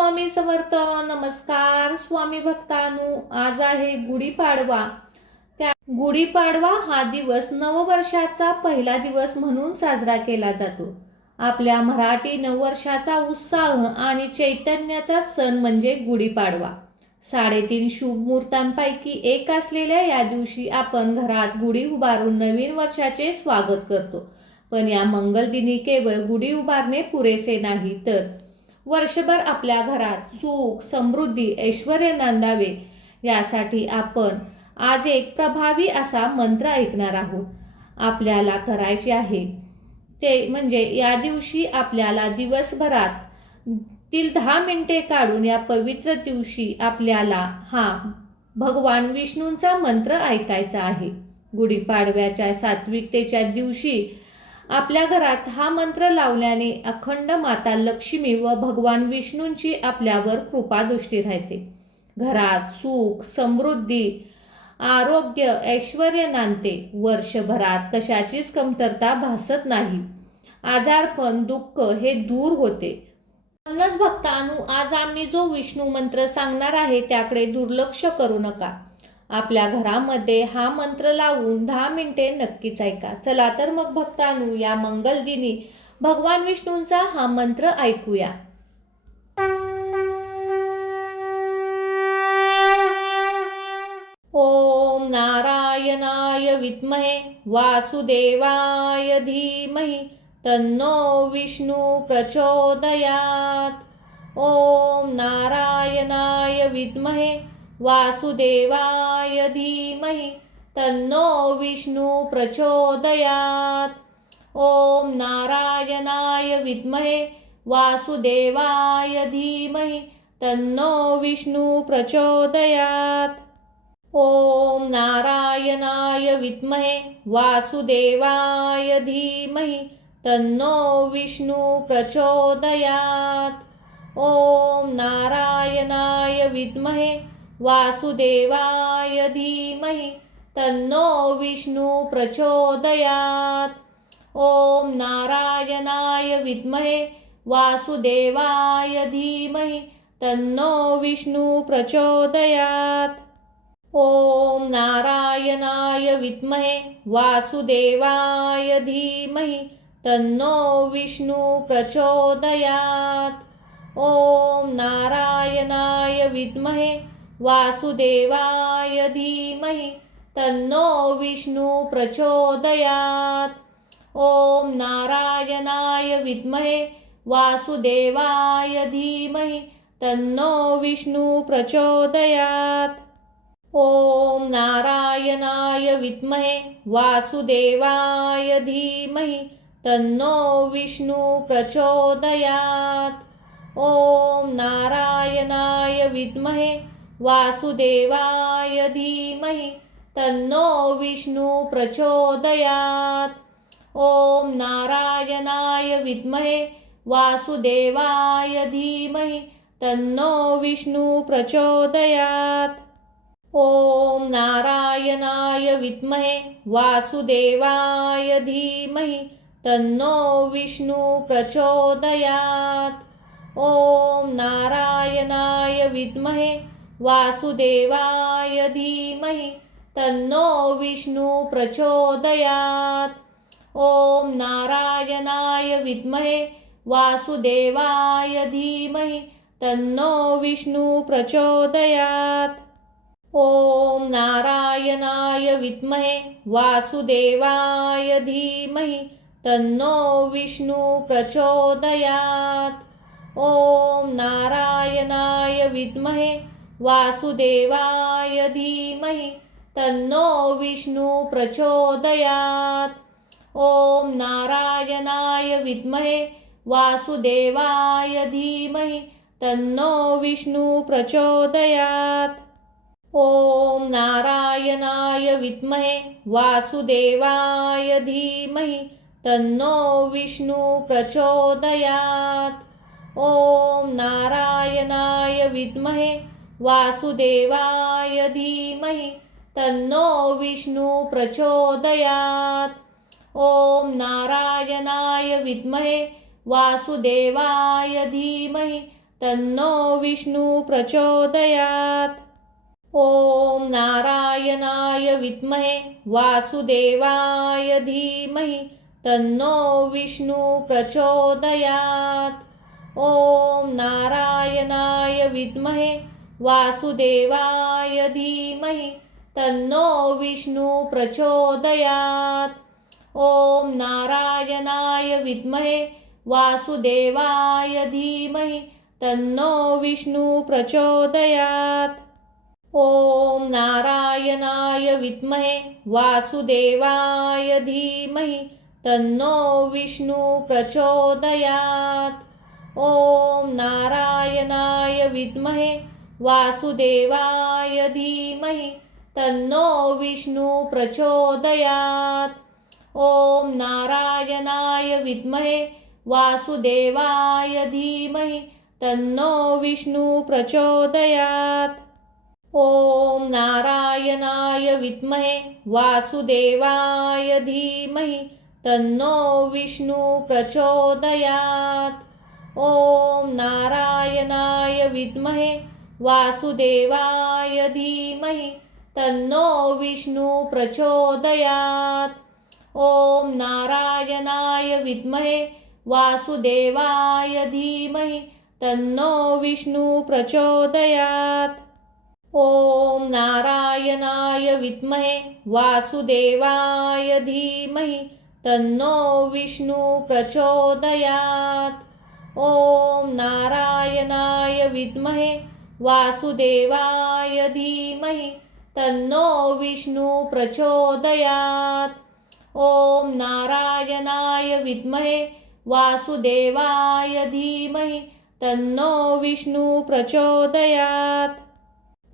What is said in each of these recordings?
स्वामी समर्थ. नमस्कार स्वामी भक्तांनो. आज आहे गुढीपाडवा. गुढीपाडवा हा दिवस नववर्षाचा पहिला दिवस म्हणून साजरा केला जातो. आपल्या मराठी नववर्षाचा उत्साह आणि चैतन्याचा सण म्हणजे गुढीपाडवा. 3.5 शुभ मुहूर्तांपैकी एक असलेल्या या दिवशी आपण घरात गुढी उभारून नवीन वर्षाचे स्वागत करतो. पण या मंगलदिनी केवळ गुढी उभारणे पुरेसे नाही, तर वर्षभर आपल्या घरात सुख, समृद्धी, ऐश्वर्य नांदावे यासाठी आपण आज एक प्रभावी असा मंत्र ऐकणार आहोत. आपल्याला करायचे आहे ते म्हणजे या दिवशी आपल्याला दिवसभरात 10 मिनिटे काढून या पवित्र दिवशी आपल्याला हा भगवान विष्णूंचा मंत्र ऐकायचा आहे. गुढीपाडव्याच्या सात्विकतेच्या दिवशी आपल्या घरात हा मंत्र लावल्याने अखंड माता लक्ष्मी व भगवान विष्णूंची आपल्यावर कृपा दृष्टी राहते. घरात सुख, समृद्धी, आरोग्य, ऐश्वर्य नांदते. वर्षभरात कशाचीच कमतरता भासत नाही. आजारपण, दुःख हे दूर होते. म्हणूनच भक्तांनो, आज आम्ही जो विष्णू मंत्र सांगणार आहे त्याकडे दुर्लक्ष करू नका. आपल्या घरामध्ये हा मंत्र लावून 10 मिनिटे नक्कीच ऐका. चला तर मग भक्तांनो, या मंगलदिनी भगवान विष्णूंचा हा मंत्र ऐकूया. ओम नारायणाय विद्महे वासुदेवाय धीमहि तन्नो विष्णु प्रचोदयात्. ओम नारायणाय विद्महे वासुदेवाय धीमहि तन्नो विष्णु प्रचोदयात्. ओम नारायणाय विद्महे वासुदेवाय धीमहि तन्नो विष्णु प्रचोदयात्. ओम नारायणाय विद्महे वासुदेवाय धीमहि तन्नो विष्णु प्रचोदयात्. ओम नारायणाय विद्महे वासुदेवाय धीमहि तन्नो विष्णु प्रचोदयात्. ओम नारायणाय विद्महे वासुदेवाय धीमहि तन्नो विष्णु प्रचोदयात्. ओम नारायणाय विद्महे वासुदेवाय धीमहि तन्नो विष्णु प्रचोदयात्. ओम नारायणाय विद्महे वासुदेवाय धीमहि तन्नो विष्णु प्रचोदयात्. ओम नारायणाय विद्महे वासुदेवाय धीमहि तन्नो विष्णु प्रचोदयात्. ओम नारायणाय विद्महे वासुदेवाय धीमहि तन्नो विष्णु प्रचोदयात्. ओम नारायणाय विद्महे वासुदेवाय धीमहि तन्नो विष्णु प्रचोदयात्. ओम नारायणाय विद्महे वासुदेवाय धीमहि तन्नो विष्णु प्रचोदयात्. ओम नारायणाय विद्महे वासुदेवाय धीमहि तन्नो विष्णु प्रचोदयात्. ओम नारायणाय विद्महे वासुदेवाय धीमहि तन्नो विष्णु प्रचोदयात्. ओम नारायणाय विद्महे वासुदेवाय धीमहि तन्नो विष्णु प्रचोदयात्. ओम नारायणाय विद्महे वासुदेवाय धीमहि तन्नो विष्णु प्रचोदयात्. ओम नारायणाय विद्महे वासुदेवाय धीमहि तन्नो विष्णु प्रचोदयात्. ओम नारायणाय विद्महे वासुदेवाय धीमहि तन्नो विष्णु प्रचोदयात्. ओम नारायणाय विद्महे वासुदेवाय धीमहि तन्नो विष्णु प्रचोदयात्. ओम नारायणाय विद्महे वासुदेवाय धीमहि तन्नो विष्णु प्रचोदयात्. ओम नारायणाय विद्महे वासुदेवाय धीमहि तन्नो विष्णु प्रचोदयात्। ॐ नारायणाय विद्महे वासुदेवाय धीमहि तन्नो विष्णु प्रचोदयात्। ॐ नारायणाय विद्महे वासुदेवाय धीमहि तन्नो विष्णु प्रचोदयात्। ॐ नारायणाय विद्महे वासुदेवाय धीमहि तन्नो विष्णु प्रचोदयात्। ॐ नारायणाय विद्महे वासुदेवाय धीमहि तन्नो विष्णु प्रचोदयात्। ॐ नारायणाय विद्महे वासुदेवाय धीमहि तन्नो विष्णु प्रचोदयात्। ॐ नारायणाय विद्महे वासुदेवाय धीमहि तन्नो विष्णु प्रचोदयात्। ॐ नारायणाय विद्महे वासुदेवाय धीमहि तन्नो विष्णु प्रचोदयात्। ॐ नारायणाय विद्महे वासुदेवाय धीमहि तन्नो विष्णु प्रचोदयात्। ॐ नारायणाय विद्महे वासुदेवाय धीमहि तन्नो विष्णु प्रचोदयात्। ॐ नारायणाय विद्महे वासुदेवाय धीमहि तन्नो विष्णु प्रचोदयात्। ॐ नारायणाय विद्महे वासुदेवाय धीमहि तन्नो विष्णु प्रचोदयात्। ॐ नारायणाय विद्महे वासुदेवाय धीमहि तन्नो विष्णु प्रचोदयात्।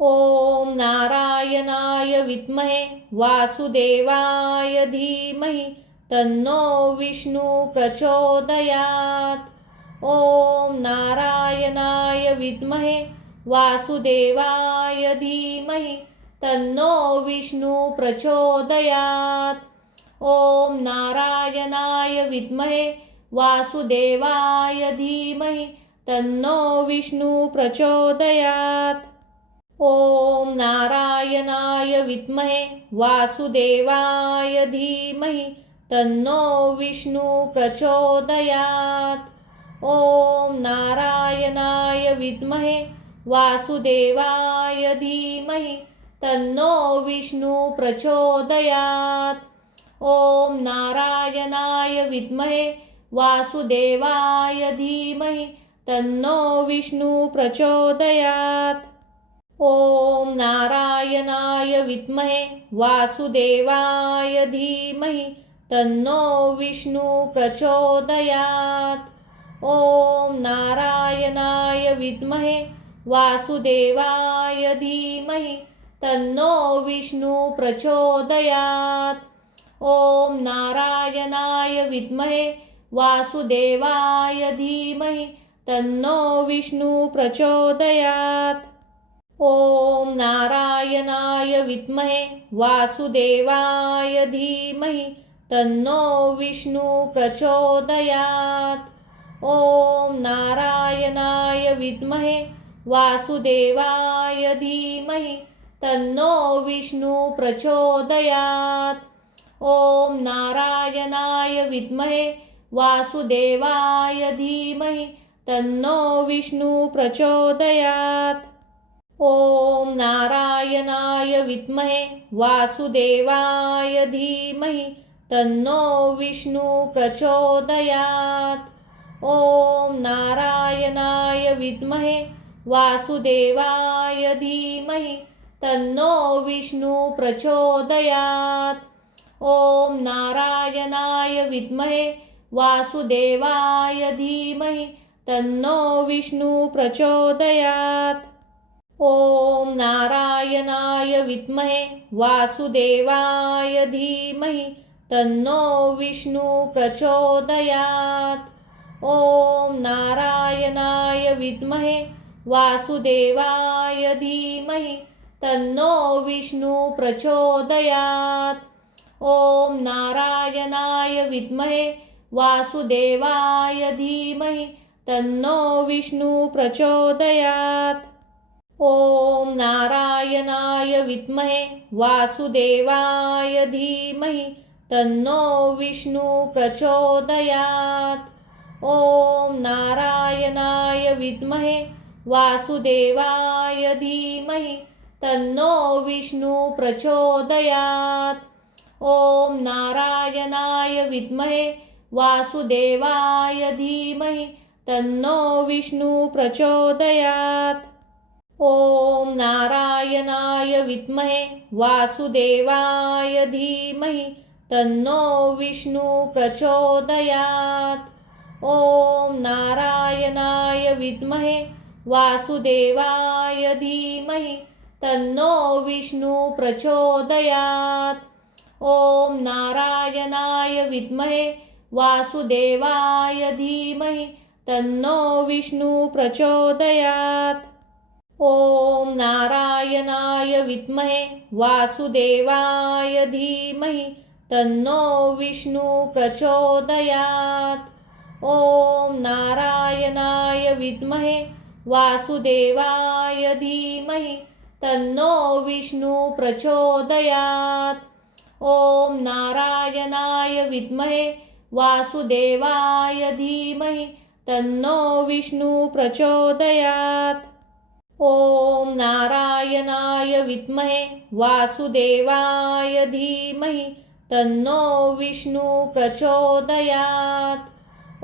ॐ नारायणाय विद्महे वासुदेवाय धीमहि तन्नो विष्णु प्रचोदयात्। ॐ नारायणाय विद्महे वासुदेवाय धीमहि तन्नो विष्णु प्रचोदयात्। ॐ नारायणाय विद्महे वासुदेवाय धीमहि तन्नो विष्णु प्रचोदयात्। ॐ नारायणाय विद्महे वासुदेवाय धीमहि तन्नो विष्णु प्रचोदयात्। ॐ नारायणाय विद्महे वासुदेवाय धीमहि तन्नो विष्णु प्रचोदयात्। ॐ नारायणाय विद्महे वासुदेवाय धीमहि तन्नो विष्णु प्रचोदयात्। ॐ नारायणाय विद्महे वासुदेवाय धीमहि तन्नो विष्णु प्रचोदयात्। ॐ नारायणाय विद्महे वासुदेवाय धीमहि तन्नो विष्णु प्रचोदयात्। ॐ नारायणाय विद्महे वासुदेवाय धीमहि तन्नो विष्णु प्रचोदयात्। ॐ नारायणाय विद्महे वासुदेवाय धीमहि तन्नो विष्णु प्रचोदयात्। ॐ नारायणाय विद्महे वासुदेवाय धीमहि तन्नो विष्णु प्रचोदयात्। ॐ नारायणाय विद्महे वासुदेवाय धीमहि तन्नो विष्णु प्रचोदयात्। ॐ नारायणाय विद्महे वासुदेवाय धीमहि तन्नो विष्णु प्रचोदयात्। ॐ नारायणाय विद्महे वासुदेवाय धीमहि तन्नो विष्णु प्रचोदयात्। ॐ नारायणाय विद्महे वासुदेवाय धीमहि तन्नो विष्णु प्रचोदयात्। ॐ नारायणाय विद्महे वासुदेवाय धीमहि तन्नो विष्णु प्रचोदयात्। ॐ नारायणाय विद्महे वासुदेवाय धीमहि तन्नो विष्णु प्रचोदयात्। ॐ नारायणाय विद्महे वासुदेवाय धीमहि तन्नो विष्णु प्रचोदयात्। ॐ नारायणाय विद्महे वासुदेवाय धीमहि तन्नो विष्णु प्रचोदयात्। ॐ नारायणाय विद्महे वासुदेवाय धीमहि तन्नो विष्णु प्रचोदयात्। ॐ नारायणाय विद्महे वासुदेवाय धीमहि तन्नो विष्णु प्रचोदयात्। ॐ नारायणाय विद्महे वासुदेवाय धीमहि तन्नो विष्णु प्रचोदयात्। ॐ नारायणाय विद्महे वासुदेवाय धीमहि तन्नो विष्णु प्रचोदयात्। ॐ नारायणाय विद्महे वासुदेवाय धीमहि तन्नो विष्णु प्रचोदयात्। ॐ नारायणाय विद्महे वासुदेवाय धीमहि तन्नो विष्णु प्रचोदयात्। ॐ नारायणाय विद्महे वासुदेवाय धीमहि तन्नो विष्णु प्रचोदयात्। ॐ नारायणाय विद्महे वासुदेवाय धीमहि तन्नो विष्णु प्रचोदयात्। ॐ नारायणाय विद्महे वासुदेवाय धीमहि तन्नो विष्णु प्रचोदयात्।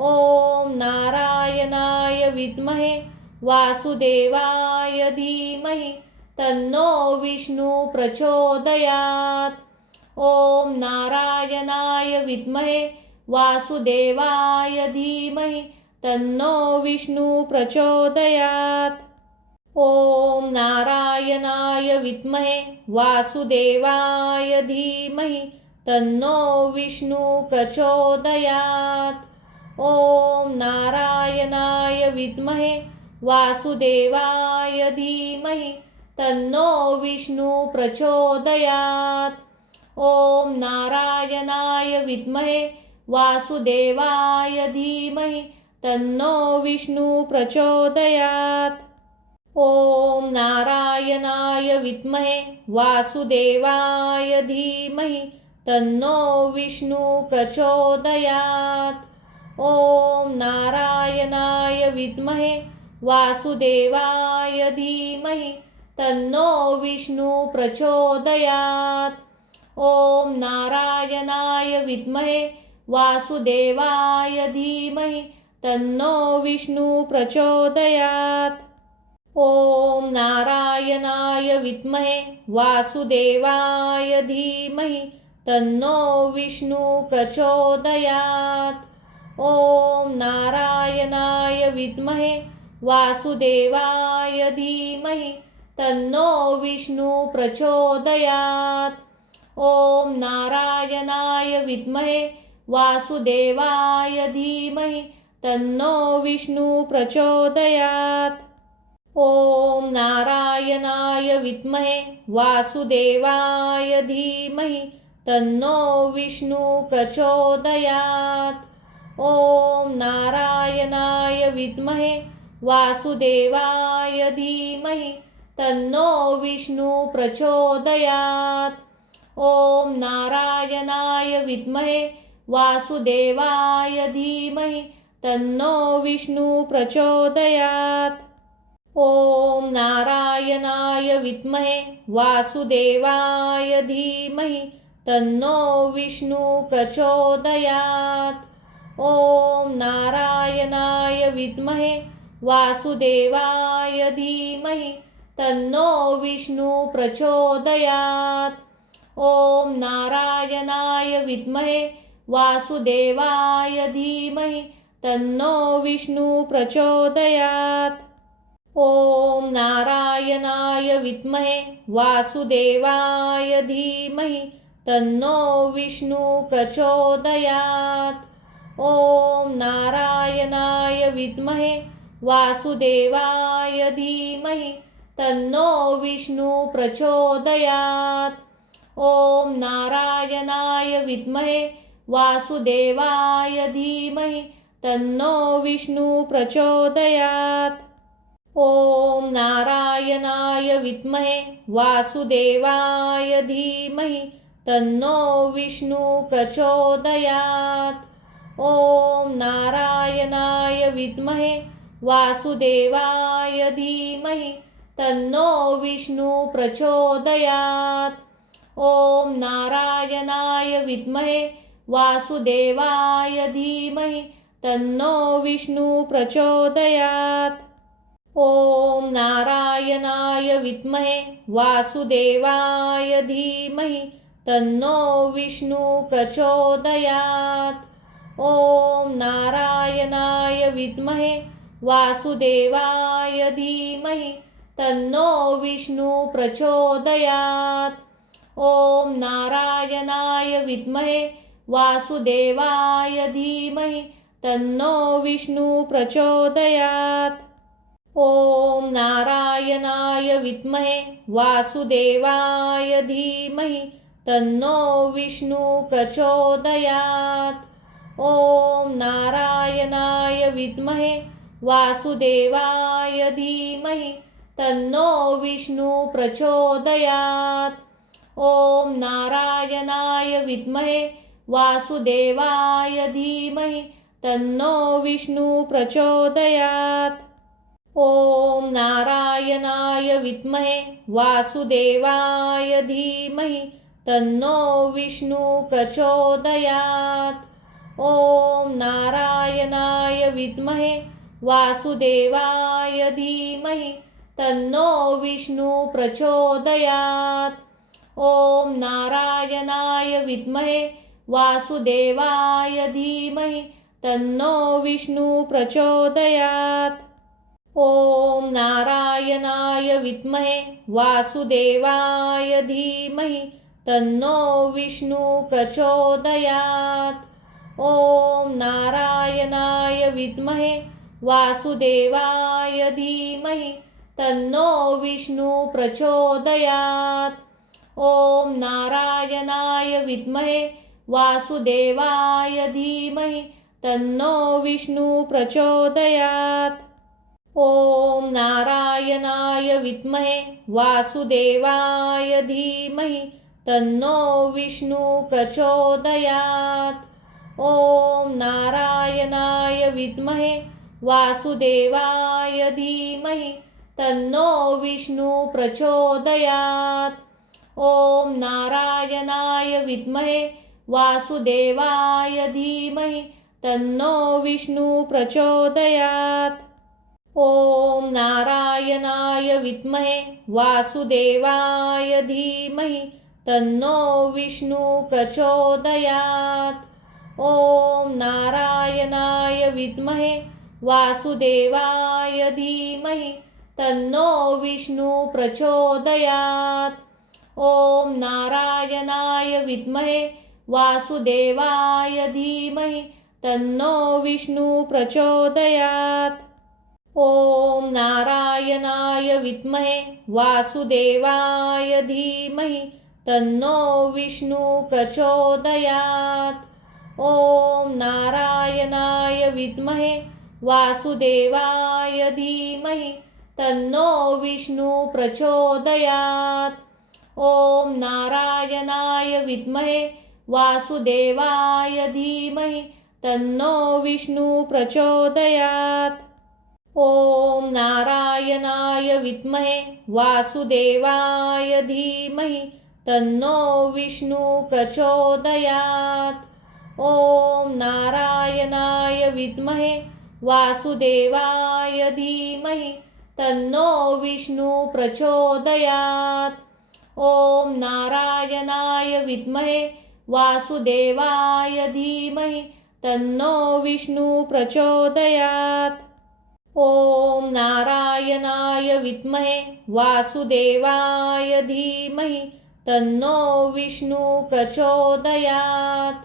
ॐ नारायणाय विद्महे वासुदेवाय धीमहि तन्नो विष्णु प्रचोदयात्। ॐ नारायणाय विद्महे वासुदेवाय धीमहि तन्नो विष्णु प्रचोदयात्। ॐ नारायणाय विद्महे वासुदेवाय धीमहि तन्नो विष्णु प्रचोदयात्। ॐ नारायणाय विद्महे वासुदेवाय धीमहि तन्नो विष्णु प्रचोदयात्। ॐ नारायणाय विद्महे वासुदेवाय धीमहि तन्नो विष्णु प्रचोदयात्। ॐ नारायणाय विद्महे वासुदेवाय धीमहि तन्नो विष्णु प्रचोदयात्। ॐ नारायणाय विद्महे वासुदेवाय धीमहि तन्नो विष्णु प्रचोदयात्। ॐ नारायणाय विद्महे वासुदेवाय धीमहि तन्नो विष्णु प्रचोदयात्। ॐ नारायणाय विद्महे वासुदेवाय धीमहि तन्नो विष्णु प्रचोदयात्। ॐ नारायणाय विद्महे वासुदेवाय धीमहि तन्नो विष्णु प्रचोदयात्। ॐ नारायणाय विद्महे वासुदेवाय धीमहि तन्नो विष्णु प्रचोदयात्। ॐ नारायणाय विद्महे वासुदेवाय धीमहि तन्नो विष्णु प्रचोदयात्। ॐ नारायणाय विद्महे वासुदेवाय धीमहि तन्नो विष्णु प्रचोदयात्। ॐ नारायणाय विद्महे वासुदेवाय धीमहि तन्नो विष्णु प्रचोदयात्। ॐ नारायणाय विद्महे वासुदेवाय धीमहि तन्नो विष्णु प्रचोदयात्। ॐ नारायणाय विद्महे वासुदेवाय धीमहि तन्नो विष्णु प्रचोदयात्। ॐ नारायणाय विद्महे वासुदेवाय धीमहि तन्नो विष्णु प्रचोदयात्। ॐ नारायणाय विद्महे वासुदेवाय धीमहि तन्नो विष्णु प्रचोदयात्। ॐ नारायणाय विद्महे वासुदेवाय धीमहि तन्नो विष्णु प्रचोदयात्। ॐ नारायणाय विद्महे वासुदेवाय धीमहि तन्नो विष्णु प्रचोदयात्। ॐ नारायणाय विद्महे वासुदेवाय धीमहि तन्नो विष्णु प्रचोदयात्। ॐ नारायणाय विद्महे वासुदेवाय धीमहि तन्नो विष्णु प्रचोदयात्। ॐ नारायणाय विद्महे वासुदेवाय धीमहि तन्नो विष्णु प्रचोदयात्। ॐ नारायणाय विद्महे वासुदेवाय धीमहि तन्नो विष्णु प्रचोदयात्। ॐ नारायणाय विद्महे वासुदेवाय धीमहि तन्नो विष्णु प्रचोदयात्। ॐ नारायणाय विद्महे वासुदेवाय धीमहि तन्नो विष्णु प्रचोदयात्। ॐ नारायणाय विद्महे वासुदेवाय धीमहि तन्नो विष्णु प्रचोदयात्। ॐ नारायणाय विद्महे वासुदेवाय धीमहि तन्नो विष्णु प्रचोदयात्। ॐ नारायणाय विद्महे वासुदेवाय धीमहि तन्नो विष्णु प्रचोदयात्। ॐ नारायणाय विद्महे वासुदेवाय धीमहि तन्नो विष्णु प्रचोदयात्। ॐ नारायणाय विद्महे वासुदेवाय धीमहि तन्नो विष्णु प्रचोदयात्। ॐ नारायणाय विद्महे वासुदेवाय धीमहि तन्नो विष्णु प्रचोदयात्। ॐ नारायणाय विद्महे वासुदेवाय धीमहि तन्नो विष्णु प्रचोदयात्। ॐ नारायणाय विद्महे वासुदेवाय धीमहि तन्नो विष्णु प्रचोदयात्। ॐ नारायणाय विद्महे वासुदेवाय धीमहि तन्नो विष्णु प्रचोदयात्। ॐ नारायणाय विद्महे वासुदेवाय धीमहि तन्नो विष्णु प्रचोदयात्। ॐ नारायणाय विद्महे वासुदेवाय धीमहि तन्नो विष्णु प्रचोदयात्। ॐ नारायणाय विद्महे वासुदेवाय धीमहि तन्नो विष्णु प्रचोदयात्। ॐ नारायणाय विद्महे वासुदेवाय धीमहि तन्नो विष्णु प्रचोदयात्। ॐ नारायणाय विद्महे वासुदेवाय धीमहि तन्नो विष्णु प्रचोदयात्। ॐ नारायणाय विद्महे वासुदेवाय धीमहि तन्नो विष्णु प्रचोदयात्। ॐ नारायणाय विद्महे वासुदेवाय धीमहि तन्नो विष्णु प्रचोदयात्। ॐ नारायणाय विद्महे वासुदेवाय धीमहि तन्नो विष्णु प्रचोदयात्। ॐ नारायणाय विद्महे वासुदेवाय धीमहि तन्नो विष्णु प्रचोदयात्। ॐ नारायणाय विद्महे वासुदेवाय धीमहि तन्नो विष्णु प्रचोदयात्। ॐ नारायणाय विद्महे वासुदेवाय धीमहि तन्नो विष्णु प्रचोदयात्। ॐ नारायणाय विद्महे वासुदेवाय धीमहि तन्नो विष्णु प्रचोदयात्। ॐ नारायणाय विद्महे वासुदेवाय धीमहि तन्नो विष्णु प्रचोदयात्।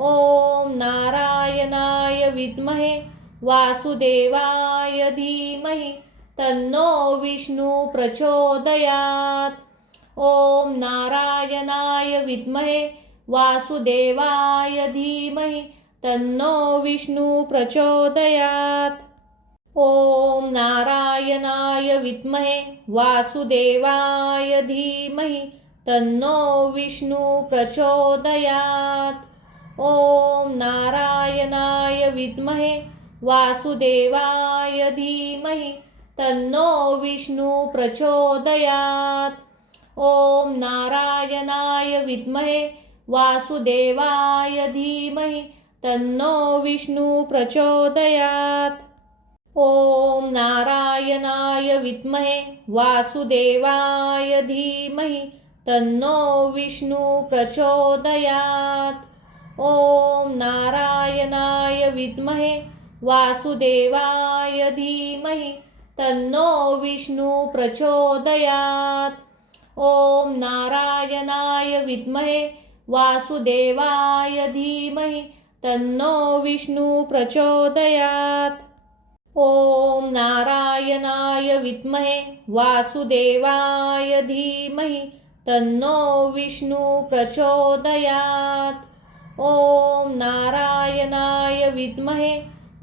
ॐ नारायणाय विद्महे वासुदेवाय धीमहि तन्नो विष्णु प्रचोदयात्। ॐ नारायणाय विद्महे वासुदेवाय धीमहि तन्नो विष्णु प्रचोदयात्। ॐ नारायणाय विद्महे वासुदेवाय धीमहि तन्नो विष्णु प्रचोदयात्। ॐ नारायणाय विद्महे वासुदेवाय धीमहि तन्नो विष्णु प्रचोदयात्। ॐ नारायणाय विद्महे वासुदेवाय धीमहि तन्नो विष्णु प्रचोदयात्। ॐ नारायणाय विद्महे वासुदेवाय धीमहि तन्नो विष्णु प्रचोदयात्। ॐ नारायणाय विद्महे वासुदेवाय धीमहि तन्नो विष्णु प्रचोदयात्। ॐ नारायणाय विद्महे वासुदेवाय धीमहि तन्नो विष्णु प्रचोदयात्। ॐ नारायणाय विद्महे वासुदेवाय धीमहि तन्नो विष्णु प्रचोदयात्। ॐ नारायणाय विद्महे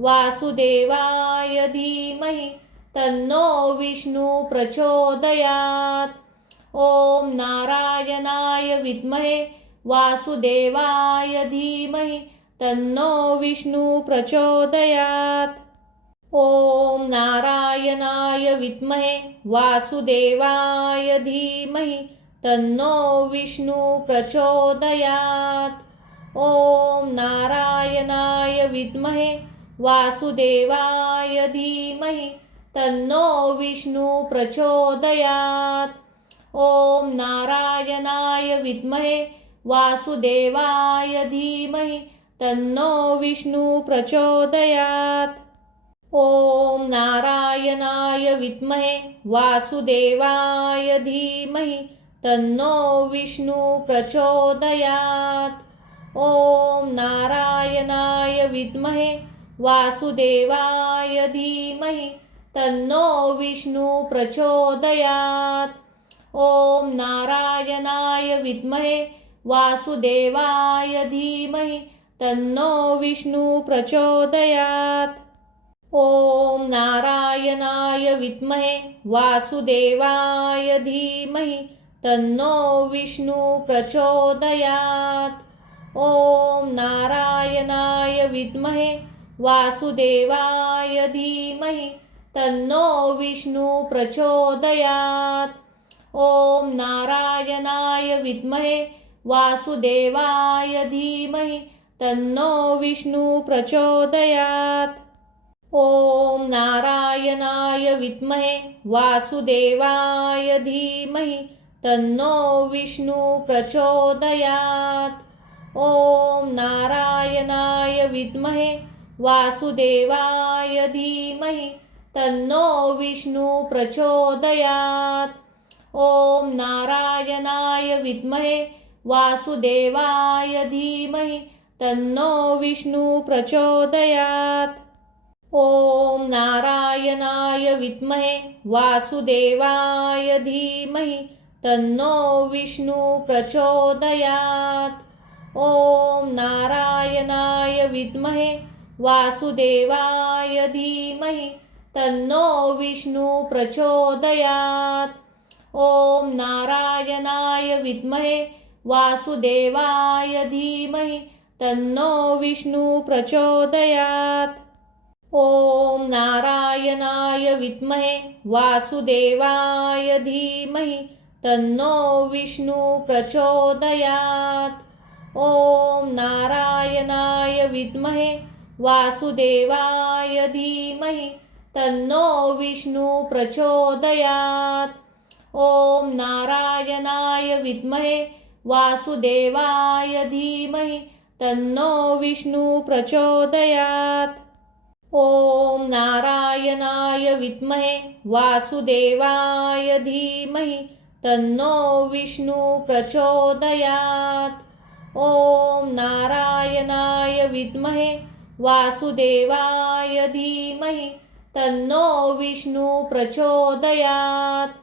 वासुदेवाय धीमहि तन्नो विष्णु प्रचोदयात्। ॐ नारायणाय विद्महे वासुदेवाय धीमहि तन्नो विष्णु प्रचोदयात्। ॐ नारायणाय विद्महे वासुदेवाय धीमहि तन्नो विष्णु प्रचोदयात्। ॐ नारायणाय विद्महे वासुदेवाय धीमहि तन्नो विष्णु प्रचोदयात्। ॐ नारायणाय विद्महे वासुदेवाय धीमहि तन्नो विष्णु प्रचोदयात्। ॐ नारायणाय विद्महे वासुदेवाय धीमहि तन्नो विष्णु प्रचोदयात्। ॐ नारायणाय विद्महे वासुदेवाय धीमहि तन्नो विष्णु प्रचोदयात्। ॐ नारायणाय विद्महे वासुदेवाय धीमहि तन्नो विष्णु प्रचोदयात्। ॐ नारायणाय विद्महे वासुदेवाय धीमहि तन्नो विष्णु प्रचोदयात्। ॐ नारायणाय विद्महे वासुदेवाय धीमहि तन्नो विष्णु प्रचोदयात्। ॐ नारायणाय विद्महे वासुदेवाय धीमहि तन्नो विष्णु प्रचोदयात्। ॐ नारायणाय विद्महे वासुदेवाय धीमहि तन्नो विष्णु प्रचोदयात्। ॐ नारायणाय विद्महे वासुदेवाय धीमहि तन्नो विष्णु प्रचोदयात्। ॐ नारायणाय विद्महे वासुदेवाय धीमहि तन्नो विष्णु प्रचोदयात्। ॐ नारायणाय विद्महे वासुदेवाय धीमहि तन्नो विष्णु प्रचोदयात्। ॐ नारायणाय विद्महे वासुदेवाय धीमहि तन्नो विष्णु प्रचोदयात्। ॐ नारायणाय विद्महे वासुदेवाय धीमहि तन्नो विष्णु प्रचोदयात्। ॐ नारायणाय विद्महे वासुदेवाय धीमहि तन्नो विष्णु प्रचोदयात्। ॐ नारायणाय विद्महे वासुदेवाय धीमहि तन्नो विष्णु प्रचोदयात्। ॐ नारायणाय विद्महे वासुदेवाय धीमहि तन्नो विष्णु प्रचोदयात्। ॐ नारायणाय विद्महे वासुदेवाय धीमहि तन्नो विष्णु प्रचोदयात्। ॐ नारायणाय विद्महे वासुदेवाय धीमहि तन्नो विष्णु प्रचोदयात्।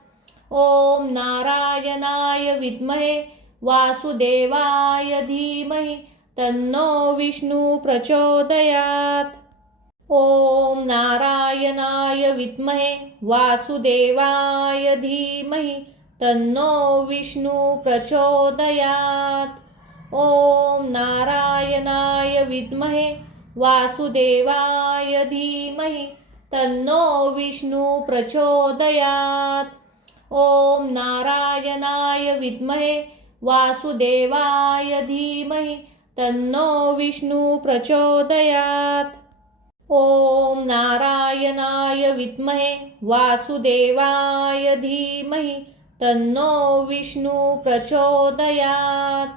ॐ नारायणाय विद्महे वासुदेवाय धीमहि तन्नो विष्णु प्रचोदयात्। ॐ नारायणाय विद्महे वासुदेवाय धीमहि तन्नो विष्णु प्रचोदयात्। ॐ नारायणाय विद्महे वासुदेवाय धीमहि तन्नो विष्णु प्रचोदयात्। ॐ नारायणाय विद्महे वासुदेवाय धीमहि तन्नो विष्णु प्रचोदयात्। ॐ नारायणाय विद्महे वासुदेवाय धीमहि तन्नो विष्णु प्रचोदयात्।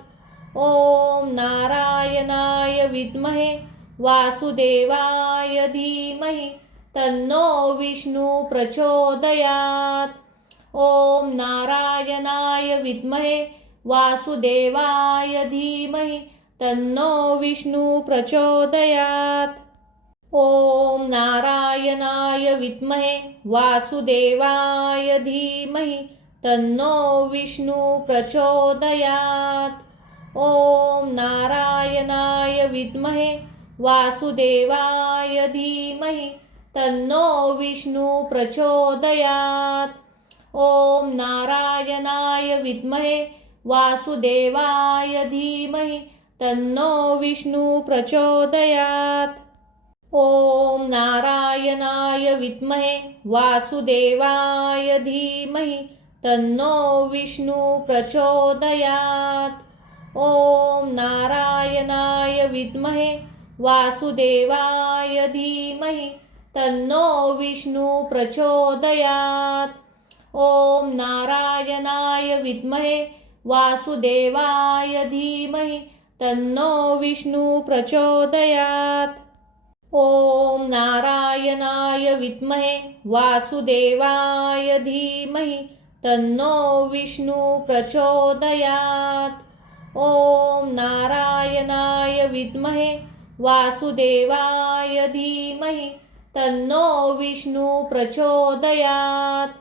ॐ नारायणाय विद्महे वासुदेवाय धीमहि तन्नो विष्णु प्रचोदयात्। ॐ नारायणाय विद्महे वासुदेवाय धीमहि तन्नो विष्णु प्रचोदयात्। ॐ नारायणाय विद्महे वासुदेवाय धीमहि तन्नो विष्णु प्रचोदयात्। ॐ नारायणाय विद्महे वासुदेवाय धीमहि तन्नो विष्णु प्रचोदयात्। ॐ नारायणाय विद्महे वासुदेवाय धीमहि तन्नो विष्णु प्रचोदयात्। ॐ नारायणाय विद्महे वासुदेवाय धीमहि तन्नो विष्णु प्रचोदयात्। ॐ नारायणाय विद्महे वासुदेवाय धीमहि तन्नो विष्णु प्रचोदयात्। ॐ नारायणाय विद्महे वासुदेवाय धीमहि तन्नो विष्णु प्रचोदयात्। ॐ नारायणाय विद्महे वासुदेवाय धीमहि तन्नो विष्णु प्रचोदयात्। ॐ नारायणाय विद्महे वासुदेवाय धीमहि तन्नो विष्णु प्रचोदयात्।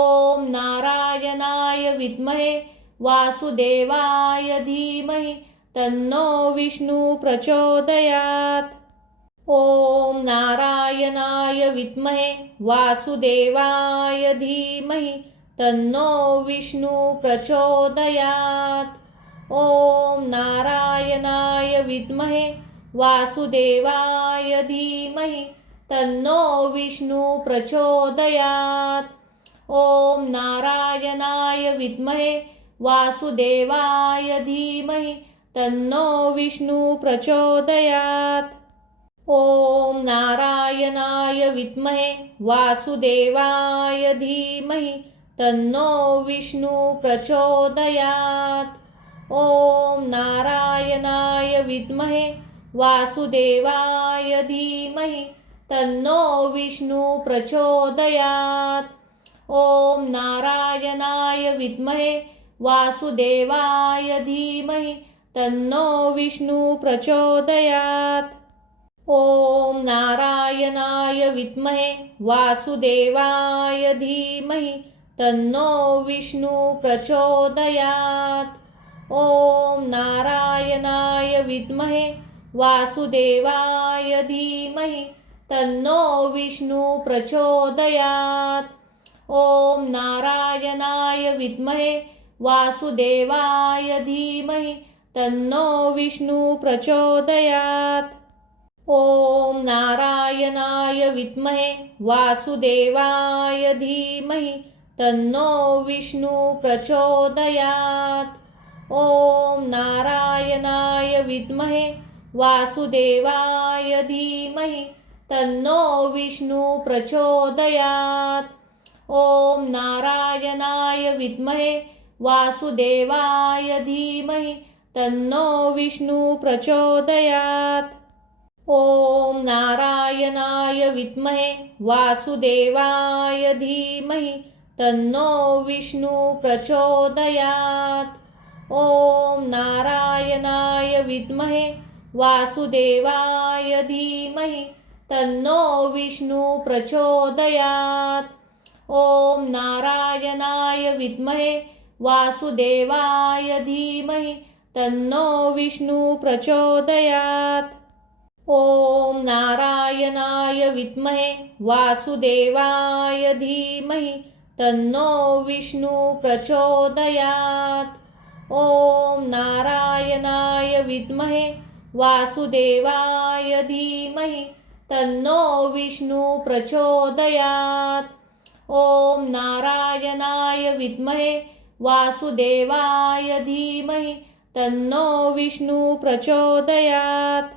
ॐ नारायणाय विद्महे वासुदेवाय धीमहि तन्नो विष्णु प्रचोदयात्। ॐ नारायणाय विद्महे वासुदेवाय धीमहि तन्नो विष्णु प्रचोदयात्। ॐ नारायणाय विद्महे वासुदेवाय धीमहि तन्नो विष्णु प्रचोदयात्। ॐ नारायणाय विद्महे वासुदेवाय धीमहि तन्नो विष्णु प्रचोदयात्। ॐ नारायणाय विद्महे वासुदेवाय धीमहि तन्नो विष्णु प्रचोदयात्। ॐ नारायणाय विद्महे वासुदेवाय धीमहि तन्नो विष्णु प्रचोदयात्। ॐ नारायणाय विद्महे वासुदेवाय धीमहि तन्नो विष्णु प्रचोदयात्। ॐ नारायणाय विद्महे वासुदेवाय धीमहि तन्नो विष्णु प्रचोदयात्। ॐ नारायणाय विद्महे वासुदेवाय धीमहि तन्नो विष्णु प्रचोदयात्। ॐ नारायणाय विद्महे वासुदेवाय धीमहि तन्नो विष्णु प्रचोदयात्। ॐ नारायणाय विद्महे वासुदेवाय धीमहि तन्नो विष्णु प्रचोदयात्। ॐ नारायणाय विद्महे वासुदेवाय धीमहि तन्नो विष्णु प्रचोदयात्। ॐ नारायणाय विद्महे वासुदेवाय धीमहि तन्नो विष्णु प्रचोदयात्। ॐ नारायणाय विद्महे वासुदेवाय धीमहि तन्नो विष्णु प्रचोदयात्। ॐ नारायणाय विद्महे वासुदेवाय धीमहि तन्नो विष्णु प्रचोदयात्। ॐ नारायणाय विद्महे वासुदेवाय धीमहि तन्नो विष्णु प्रचोदयात्। ॐ नारायणाय विद्महे वासुदेवाय धीमहि तन्नो विष्णु प्रचोदयात्। ॐ नारायणाय विद्महे वासुदेवाय धीमहि तन्नो विष्णु प्रचोदयात्। ॐ नारायणाय विद्महे वासुदेवाय धीमहि तन्नो विष्णु प्रचोदयात्।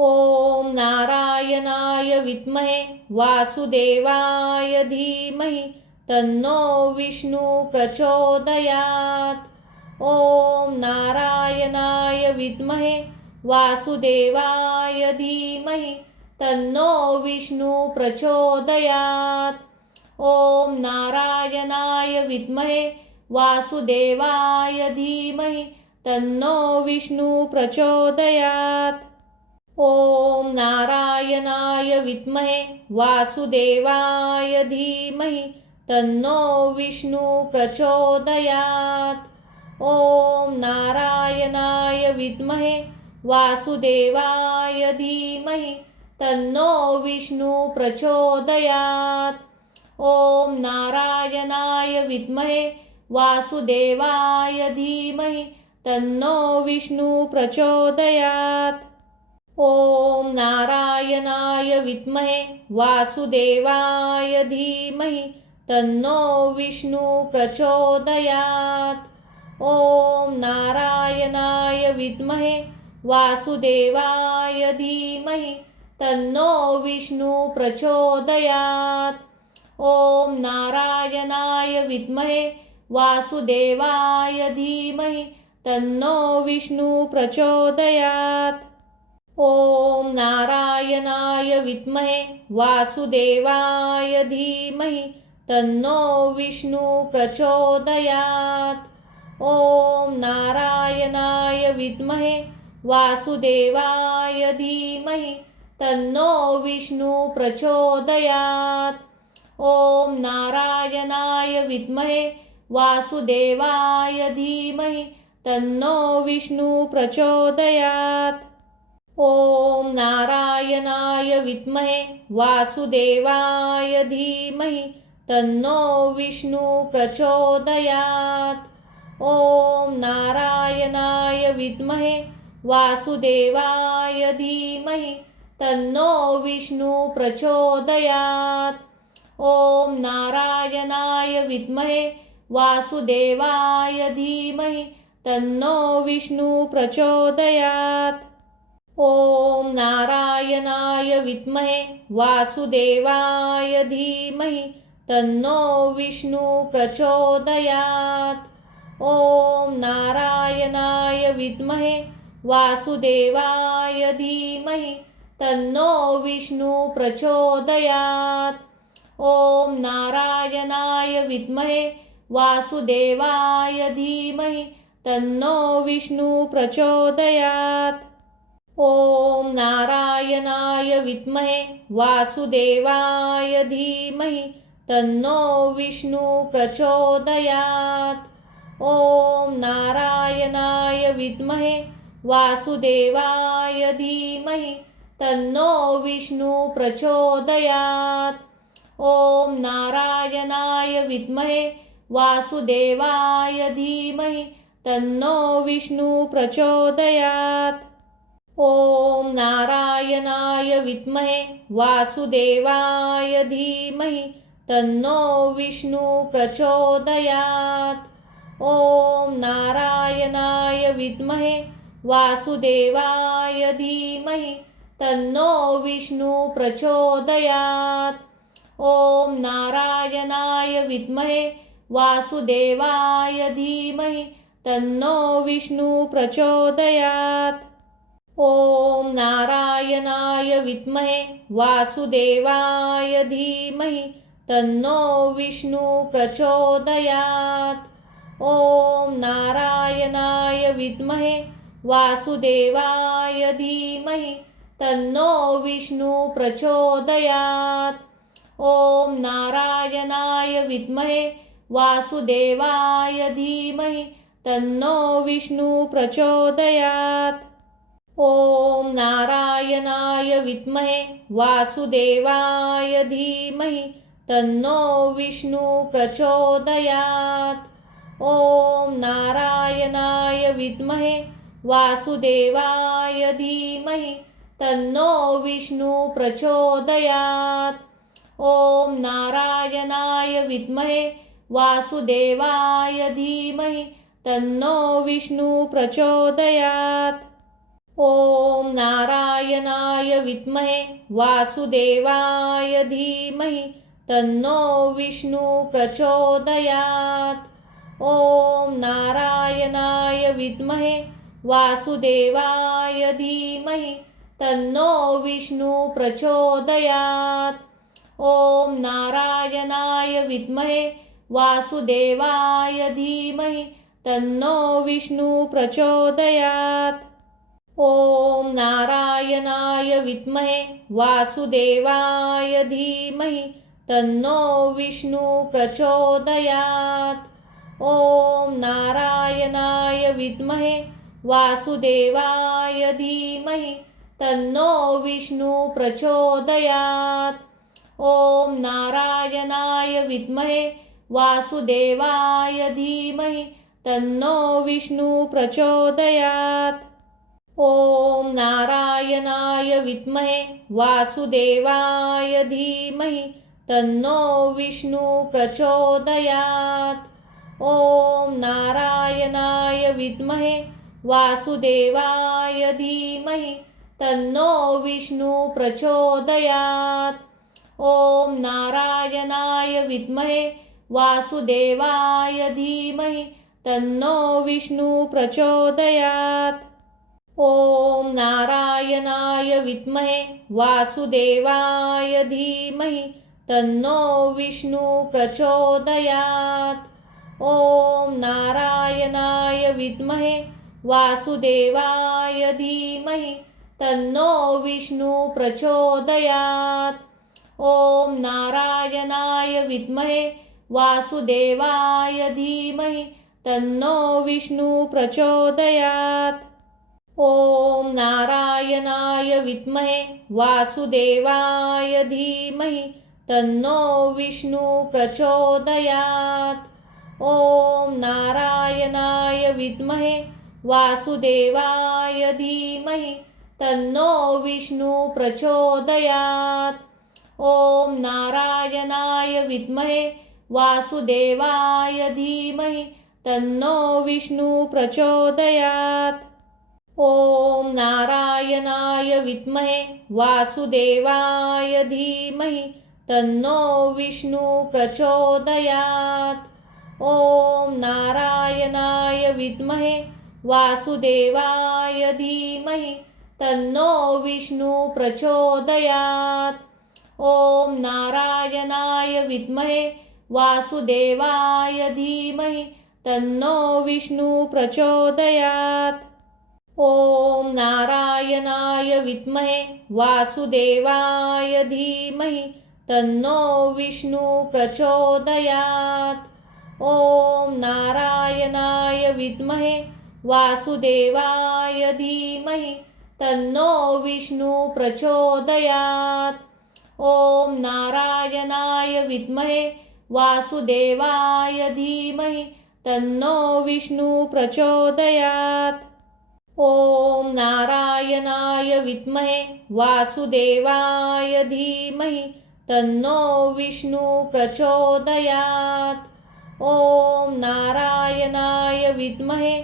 ॐ नारायणाय विद्महे वासुदेवाय धीमहि तन्नो विष्णु प्रचोदयात्। ॐ नारायणाय विद्महे वासुदेवाय धीमहि तन्नो विष्णु प्रचोदयात्। ॐ नारायणाय विद्महे वासुदेवाय धीमहि तन्नो विष्णु प्रचोदयात्। ॐ नारायणाय विद्महे वासुदेवाय धीमहि तन्नो विष्णु प्रचोदयात्। ॐ नारायणाय विद्महे वासुदेवाय धीमहि तन्नो विष्णु प्रचोदयात्। ॐ नारायणाय विद्महे वासुदेवाय धीमहि तन्नो विष्णु प्रचोदयात्। ॐ नारायणाय विद्महे वासुदेवाय धीमहि तन्नो विष्णु प्रचोदयात्। ॐ नारायणाय विद्महे वासुदेवाय धीमहि तन्नो विष्णु प्रचोदयात्। ॐ नारायणाय विद्महे वासुदेवाय धीमहि तन्नो विष्णु प्रचोदयात्। ॐ नारायणाय विद्महे वासुदेवाय धीमहि तन्नो विष्णु प्रचोदयात्। ॐ नारायणाय विद्महे वासुदेवाय धीमहि तन्नो विष्णु प्रचोदयात्। ॐ नारायणाय विद्महे वासुदेवाय धीमहि तन्नो विष्णु प्रचोदयात्। ॐ नारायणाय विद्महे वासुदेवाय धीमहि तन्नो विष्णु प्रचोदयात्। ॐ नारायणाय विद्महे वासुदेवाय धीमहि तन्नो विष्णु प्रचोदयात्। ॐ नारायणाय विद्महे वासुदेवाय धीमहि तन्नो विष्णु प्रचोदयात्। ॐ नारायणाय विद्महे वासुदेवाय धीमहि तन्नो विष्णु प्रचोदयात्। ॐ नारायणाय विद्महे वासुदेवाय धीमहि तन्नो विष्णु प्रचोदयात्। ॐ नारायणाय विद्महे वासुदेवाय धीमहि तन्नो विष्णु प्रचोदयात्। ॐ नारायणाय विद्महे वासुदेवाय धीमहि तन्नो विष्णु प्रचोदयात्। ॐ नारायणाय विद्महे वासुदेवाय धीमहि तन्नो विष्णु प्रचोदयात्। ॐ नारायणाय विद्महे वासुदेवाय धीमहि तन्नो विष्णु प्रचोदयात्। ॐ नारायणाय विद्महे वासुदेवाय धीमहि तन्नो विष्णु प्रचोदयात्। ॐ नारायणाय विद्महे वासुदेवाय धीमहि तन्नो विष्णु प्रचोदयात्। ॐ नारायणाय विद्महे वासुदेवाय धीमहि तन्नो विष्णु प्रचोदयात्। ॐ नारायणाय विद्महे वासुदेवाय धीमहि तन्नो विष्णु प्रचोदयात्। ॐ नारायणाय विद्महे वासुदेवाय धीमहि तन्नो विष्णु प्रचोदयात्। ॐ नारायणाय विद्महे वासुदेवाय धीमहि तन्नो विष्णु प्रचोदयात्। ओम नारायणाय विद्महे वासुदेवाय धीमहि तन्नो विष्णु प्रचोदयात्। ओम नारायणाय विद्महे वासुदेवाय धीमहि तन्नो विष्णु प्रचोदयात्। ओम नारायणाय विद्महे वासुदेवाय धीमहि तन्नो विष्णु प्रचोदयात्। ओम नारायणाय विद्महे वासुदेवाय धीमहि तन्नो विष्णु प्रचोदयात्। ओम नारायणाय विद्महे वासुदेवाय धीमहि तन्नो विष्णु प्रचोदयात्। ओम नारायणाय विद्महे वासुदेवाय धीमहि तन्नो विष्णु प्रचोदयात्। ओम नारायणाय विद्महे वासुदेवाय धीमहि तन्नो विष्णु प्रचोदयात्। ओम नारायणाय विद्महे वासुदेवाय धीमहि तन्नो विष्णु प्रचोदयात्। ओम नारायणाय विद्महे वासुदेवाय धीमहि तन्नो विष्णु प्रचोदयात्। ओम नारायणाय विद्महे वासुदेवाय धीमहि तन्नो विष्णु प्रचोदयात्। ओम नारायणाय विद्महे वासुदेवाय धीमहि तन्नो विष्णु प्रचोदयात्। ओम नारायणाय विद्महे वासुदेवाय धीमहि तन्नो विष्णु प्रचोदयात्। ओम नारायणाय विद्महे वासुदेवाय धीमहि तन्नो विष्णु प्रचोदयात्। ओम नारायणाय विद्महे वासुदेवाय धीमहि तन्नो विष्णु प्रचोदयात्। ओम नारायणाय विद्महे वासुदेवाय धीमहि तन्नो विष्णु प्रचोदयात्। ओम नारायणाय विद्महे वासुदेवाय धीमहि तन्नो विष्णु प्रचोदयात्। ओम नारायणाय विद्महे वासुदेवाय धीमहि तन्नो विष्णु प्रचोदयात्। ओम नारायणाय विद्महे वासुदेवाय धीमहि तन्नो विष्णु प्रचोदयात्। ओम नारायणाय विद्महे वासुदेवाय धीमहि तन्नो विष्णु प्रचोदयात्। ओम नारायणाय विद्महे वासुदेवाय धीमहि तन्नो विष्णु प्रचोदयात्। ओम नारायणाय विद्महे वासुदेवाय धीमहि तन्नो विष्णु प्रचोदयात्। ओम नारायणाय विद्महे वासुदेवाय धीमहि तन्नो विष्णु प्रचोदयात्। ओम नारायणाय विद्महे वासुदेवाय धीमहि तन्नो विष्णु प्रचोदयात्। ओम नारायणाय विद्महे वासुदेवाय धीमहि तन्नो विष्णु प्रचोदयात्। ओम नारायणाय विद्महे वासुदेवाय धीमहि तन्नो विष्णु प्रचोदयात्। ओम नारायणाय विद्महे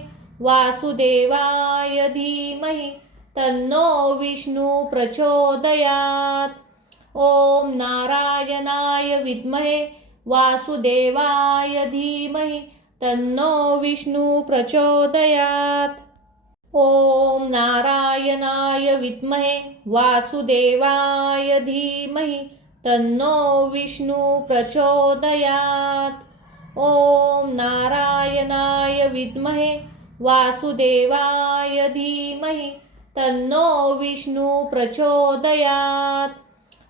वासुदेवाय धीमहि तन्नो विष्णु प्रचोदयात्। ओम नारायणाय विद्महे वासुदेवाय धीमहि तन्नो विष्णु प्रचोदयात्। ओम नारायणाय विद्महे वासुदेवाय धीमहि तन्नो विष्णु प्रचोदयात्। ओम नारायणाय विद्महे वासुदेवाय धीमहि तन्नो विष्णु प्रचोदयात्।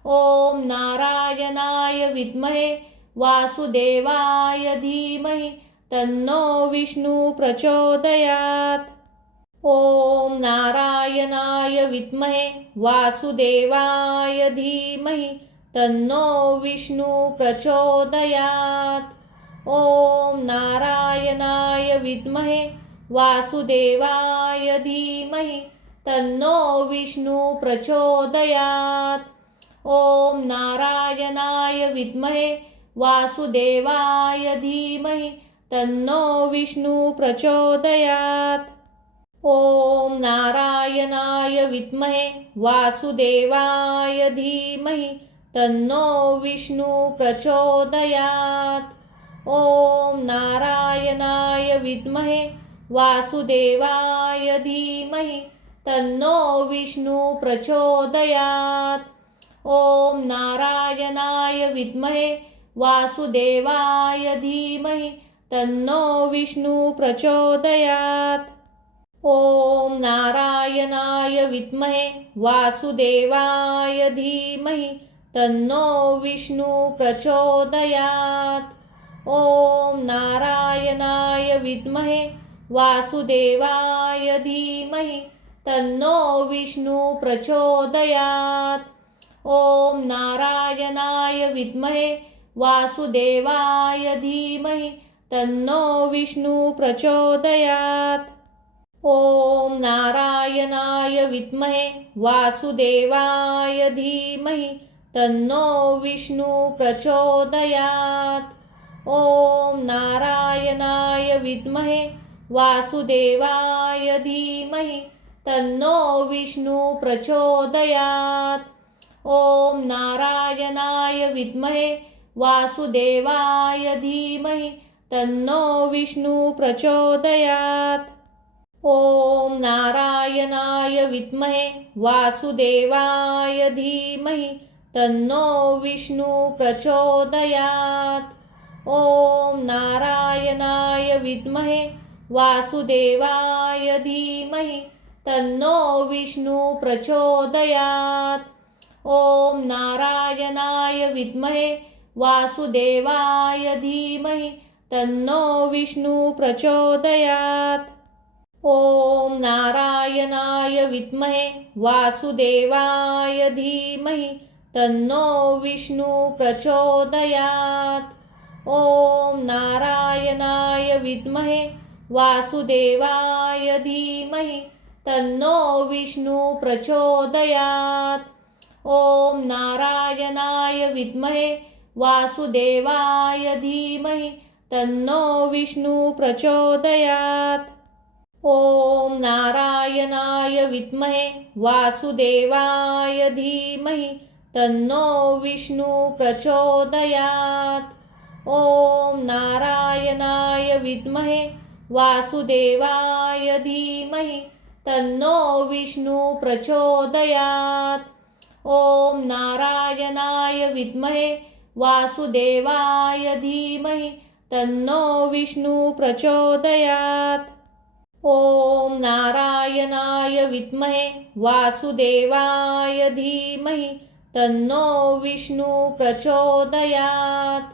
ओम नारायणाय विद्महे वासुदेवाय धीमहि तन्नो विष्णु प्रचोदयात्। ॐ नारायणाय विद्महे वासुदेवाय धीमहि तन्नो विष्णु प्रचोदयात्। ॐ नारायणाय विद्महे वासुदेवाय धीमहि तन्नो विष्णु प्रचोदयात्। ॐ नारायणाय विद्महे वासुदेवाय धीमहि तन्नो विष्णु प्रचोदयात्। ॐ नारायणाय विद्महे वासुदेवाय धीमहि तन्नो विष्णु प्रचोदयात्। ॐ नारायणाय विद्महे वासुदेवाय धीमहि तन्नो विष्णु प्रचोदयात्। ॐ नारायणाय विद्महे वासुदेवाय धीमहि तन्नो विष्णु प्रचोदयात्। ॐ नारायणाय विद्महे वासुदेवाय धीमहि तन्नो विष्णु प्रचोदयात्। ॐ नारायणाय विद्महे वासुदेवाय धीमहि तन्नो विष्णु प्रचोदयात्। ॐ नारायणाय विद्महे वासुदेवाय धीमहि तन्नो विष्णु प्रचोदयात्। ॐ नारायणाय विद्महे वासुदेवाय धीमहि तन्नो विष्णु प्रचोदयात्। ॐ नारायणाय विद्महे वासुदेवाय धीमहि तन्नो विष्णु प्रचोदयात्। ॐ नारायणाय विद्महे वासुदेवाय धीमहि तन्नो विष्णु प्रचोदयात्। ॐ नारायणाय विद्महे वासुदेवाय धीमहि तन्नो विष्णु प्रचोदयात्। ॐ नारायणाय विद्महे वासुदेवाय धीमहि तन्नो विष्णु प्रचोदयात्। ॐ नारायणाय विद्महे वासुदेवाय धीमहि तन्नो विष्णु प्रचोदयात्। ॐ नारायणाय विद्महे वासुदेवाय धीमहि तन्नो विष्णु प्रचोदयात्। ॐ नारायणाय विद्महे वासुदेवाय धीमहि तन्नो विष्णु प्रचोदयात्। ॐ नारायणाय विद्महे वासुदेवाय धीमहि तन्नो विष्णु प्रचोदयात्। ॐ नारायणाय विद्महे वासुदेवाय धीमहि तन्नो विष्णु प्रचोदयात्। ॐ नारायणाय विद्महे वासुदेवाय धीमहि तन्नो विष्णु प्रचोदयात्। ॐ नारायणाय विद्महे वासुदेवाय धीमहि तन्नो विष्णु प्रचोदयात्। ॐ नारायणाय विद्महे वासुदेवाय धीमहि तन्नो विष्णु प्रचोदयात्।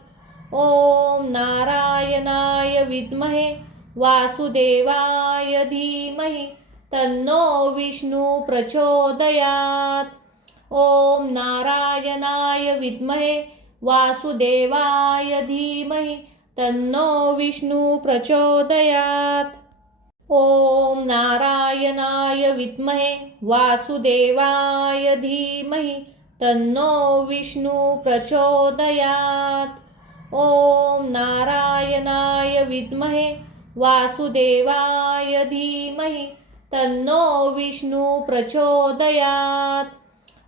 ॐ नारायणाय विद्महे वासुदेवाय धीमहि तन्नो विष्णु प्रचोदयात्। ॐ नारायणाय विद्महे वासुदेवाय धीमहि तन्नो विष्णु प्रचोदयात्। ॐ नारायणाय विद्महे वासुदेवाय धीमहि तन्नो विष्णु प्रचोदयात्। ॐ नारायणाय विद्महे वासुदेवाय धीमहि तन्नो विष्णु प्रचोदयात्।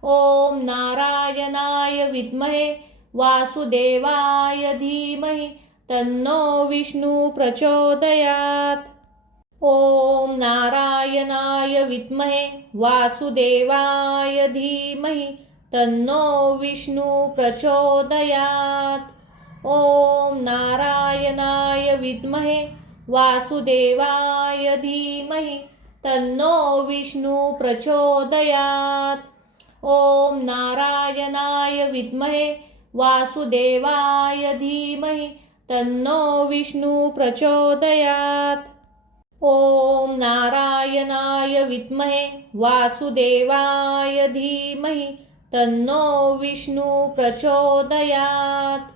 ॐ नारायणाय विद्महे वासुदेवाय धीमहि तन्नो विष्णु प्रचोदयात्। ॐ नारायणाय विद्महे वासुदेवाय धीमहि तन्नो विष्णु प्रचोदयात्। ॐ नारायणाय विद्महे वासुदेवाय धीमहि तन्नो विष्णु प्रचोदयात्। ॐ नारायणाय विद्महे वासुदेवाय धीमहि तन्नो विष्णु प्रचोदयात्। ॐ नारायणाय विद्महे वासुदेवाय धीमहि तन्नो विष्णु प्रचोदयात्।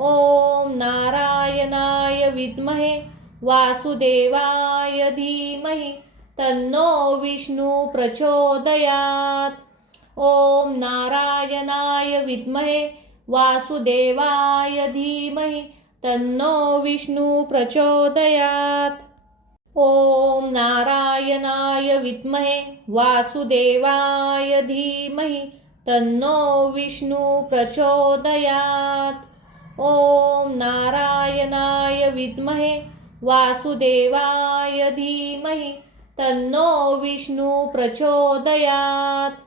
ॐ नारायणाय विद्महे वासुदेवाय धीमहि तन्नो विष्णु प्रचोदयात्। ॐ नारायणाय विद्महे वासुदेवाय धीमहि तन्नो विष्णु प्रचोदयात्। ॐ नारायणाय विद्महे वासुदेवाय धीमहि तन्नो विष्णु प्रचोदयात्। ॐ नारायणाय विद्महे वासुदेवाय धीमहि तन्नो विष्णु प्रचोदयात्।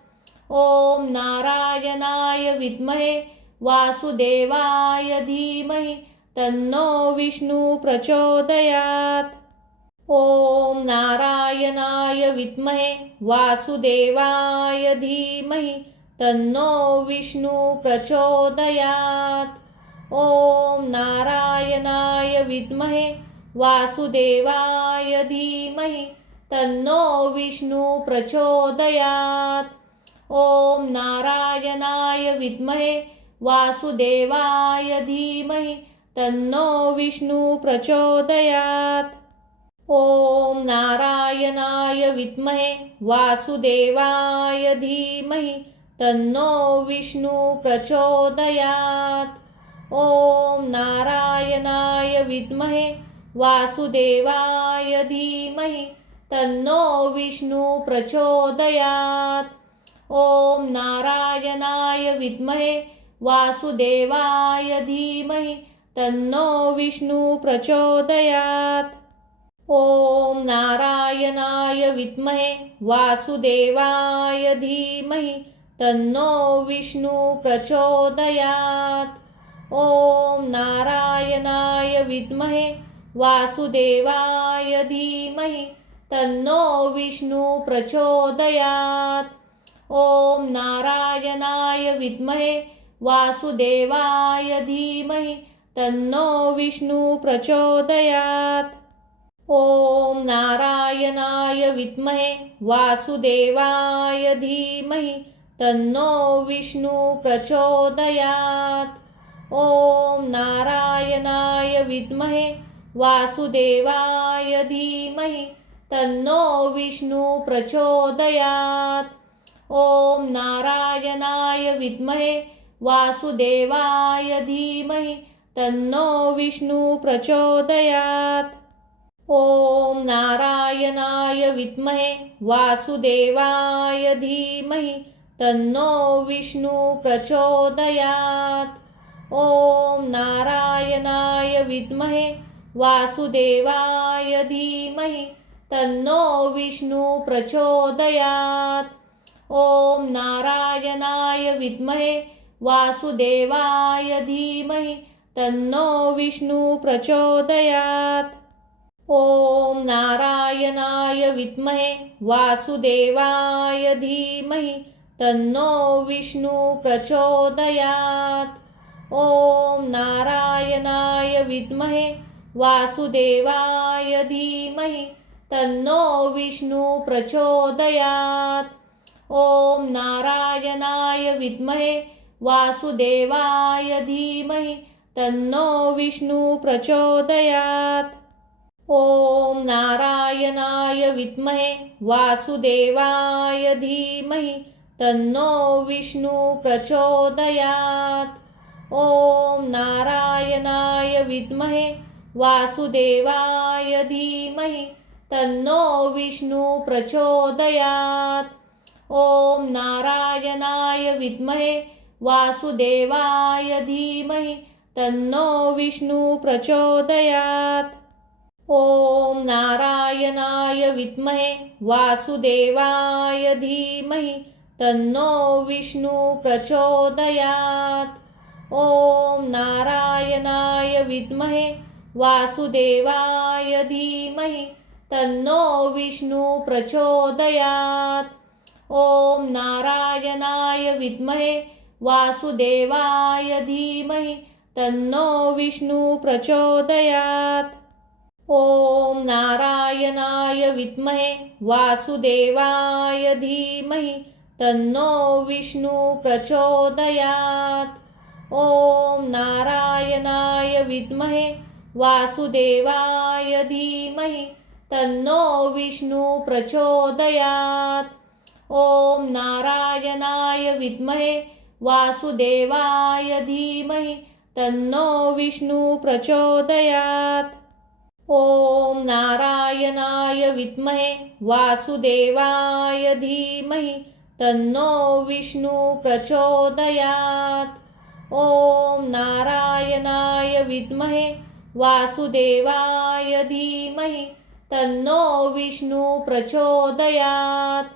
ॐ नारायणाय विद्महे वासुदेवाय धीमहि तन्नो विष्णु प्रचोदयात्। ॐ नारायणाय विद्महे वासुदेवाय धीमहि तन्नो विष्णु प्रचोदयात्। ॐ नारायणाय विद्महे वासुदेवाय धीमहि तन्नो विष्णु प्रचोदयात्। ॐ नारायणाय विद्महे वासुदेवाय धीमहि तन्नो विष्णु प्रचोदयात्। ॐ नारायणाय विद्महे वासुदेवाय धीमहि तन्नो विष्णु प्रचोदयात्। ॐ नारायणाय विद्महे वासुदेवाय धीमहि तन्नो विष्णु प्रचोदयात्। ॐ नारायणाय विद्महे वासुदेवाय धीमहि तन्नो विष्णु प्रचोदयात्। ॐ नारायणाय विद्महे वासुदेवाय धीमहि तन्नो विष्णु प्रचोदयात्। ॐ नारायणाय विद्महे वासुदेवाय धीमहि तन्नो विष्णु प्रचोदयात्। ॐ नारायणाय विद्महे वासुदेवाय धीमहि तन्नो विष्णु प्रचोदयात्। ॐ नारायणाय विद्महे वासुदेवाय धीमहि तन्नो विष्णु प्रचोदयात्। ॐ नारायणाय विद्महे वासुदेवाय धीमहि तन्नो विष्णु प्रचोदयात्। ॐ नारायणाय विद्महे वासुदेवाय धीमहि तन्नो विष्णु प्रचोदयात्। ॐ नारायणाय विद्महे वासुदेवाय धीमहि तन्नो विष्णु प्रचोदयात्। ॐ नारायणाय विद्महे वासुदेवाय धीमहि तन्नो विष्णु प्रचोदयात्। ॐ नारायणाय विद्महे वासुदेवाय धीमहि तन्नो विष्णु प्रचोदयात्। ॐ नारायणाय विद्महे वासुदेवाय धीमहि तन्नो विष्णु प्रचोदयात्। ॐ नारायणाय विद्महे वासुदेवाय धीमहि तन्नो विष्णु प्रचोदयात्। ॐ नारायणाय विद्महे वासुदेवाय धीमहि तन्नो विष्णु प्रचोदयात्। ॐ नारायणाय विद्महे वासुदेवाय धीमहि तन्नो विष्णु प्रचोदयात्। ॐ नारायणाय विद्महे वासुदेवाय धीमहि तन्नो विष्णु प्रचोदयात्। ॐ नारायणाय विद्महे वासुदेवाय धीमहि तन्नो विष्णु प्रचोदयात्। ॐ नारायणाय विद्महे वासुदेवाय धीमहि तन्नो विष्णु प्रचोदयात्। ॐ नारायणाय विद्महे वासुदेवाय धीमहि तन्नो विष्णु प्रचोदयात्। ॐ नारायणाय विद्महे वासुदेवाय धीमहि तन्नो विष्णु प्रचोदयात्। ॐ नारायणाय विद्महे वासुदेवाय धीमहि तन्नो विष्णु प्रचोदयात्। ॐ नारायणाय विद्महे वासुदेवाय धीमहि तन्नो विष्णु प्रचोदयात्। ॐ नारायणाय विद्महे वासुदेवाय धीमहि तन्नो विष्णु प्रचोदयात्। ॐ नारायणाय विद्महे वासुदेवाय धीमहि तन्नो विष्णु प्रचोदयात्। ॐ नारायणाय विद्महे वासुदेवाय धीमहि तन्नो विष्णु प्रचोदयात्।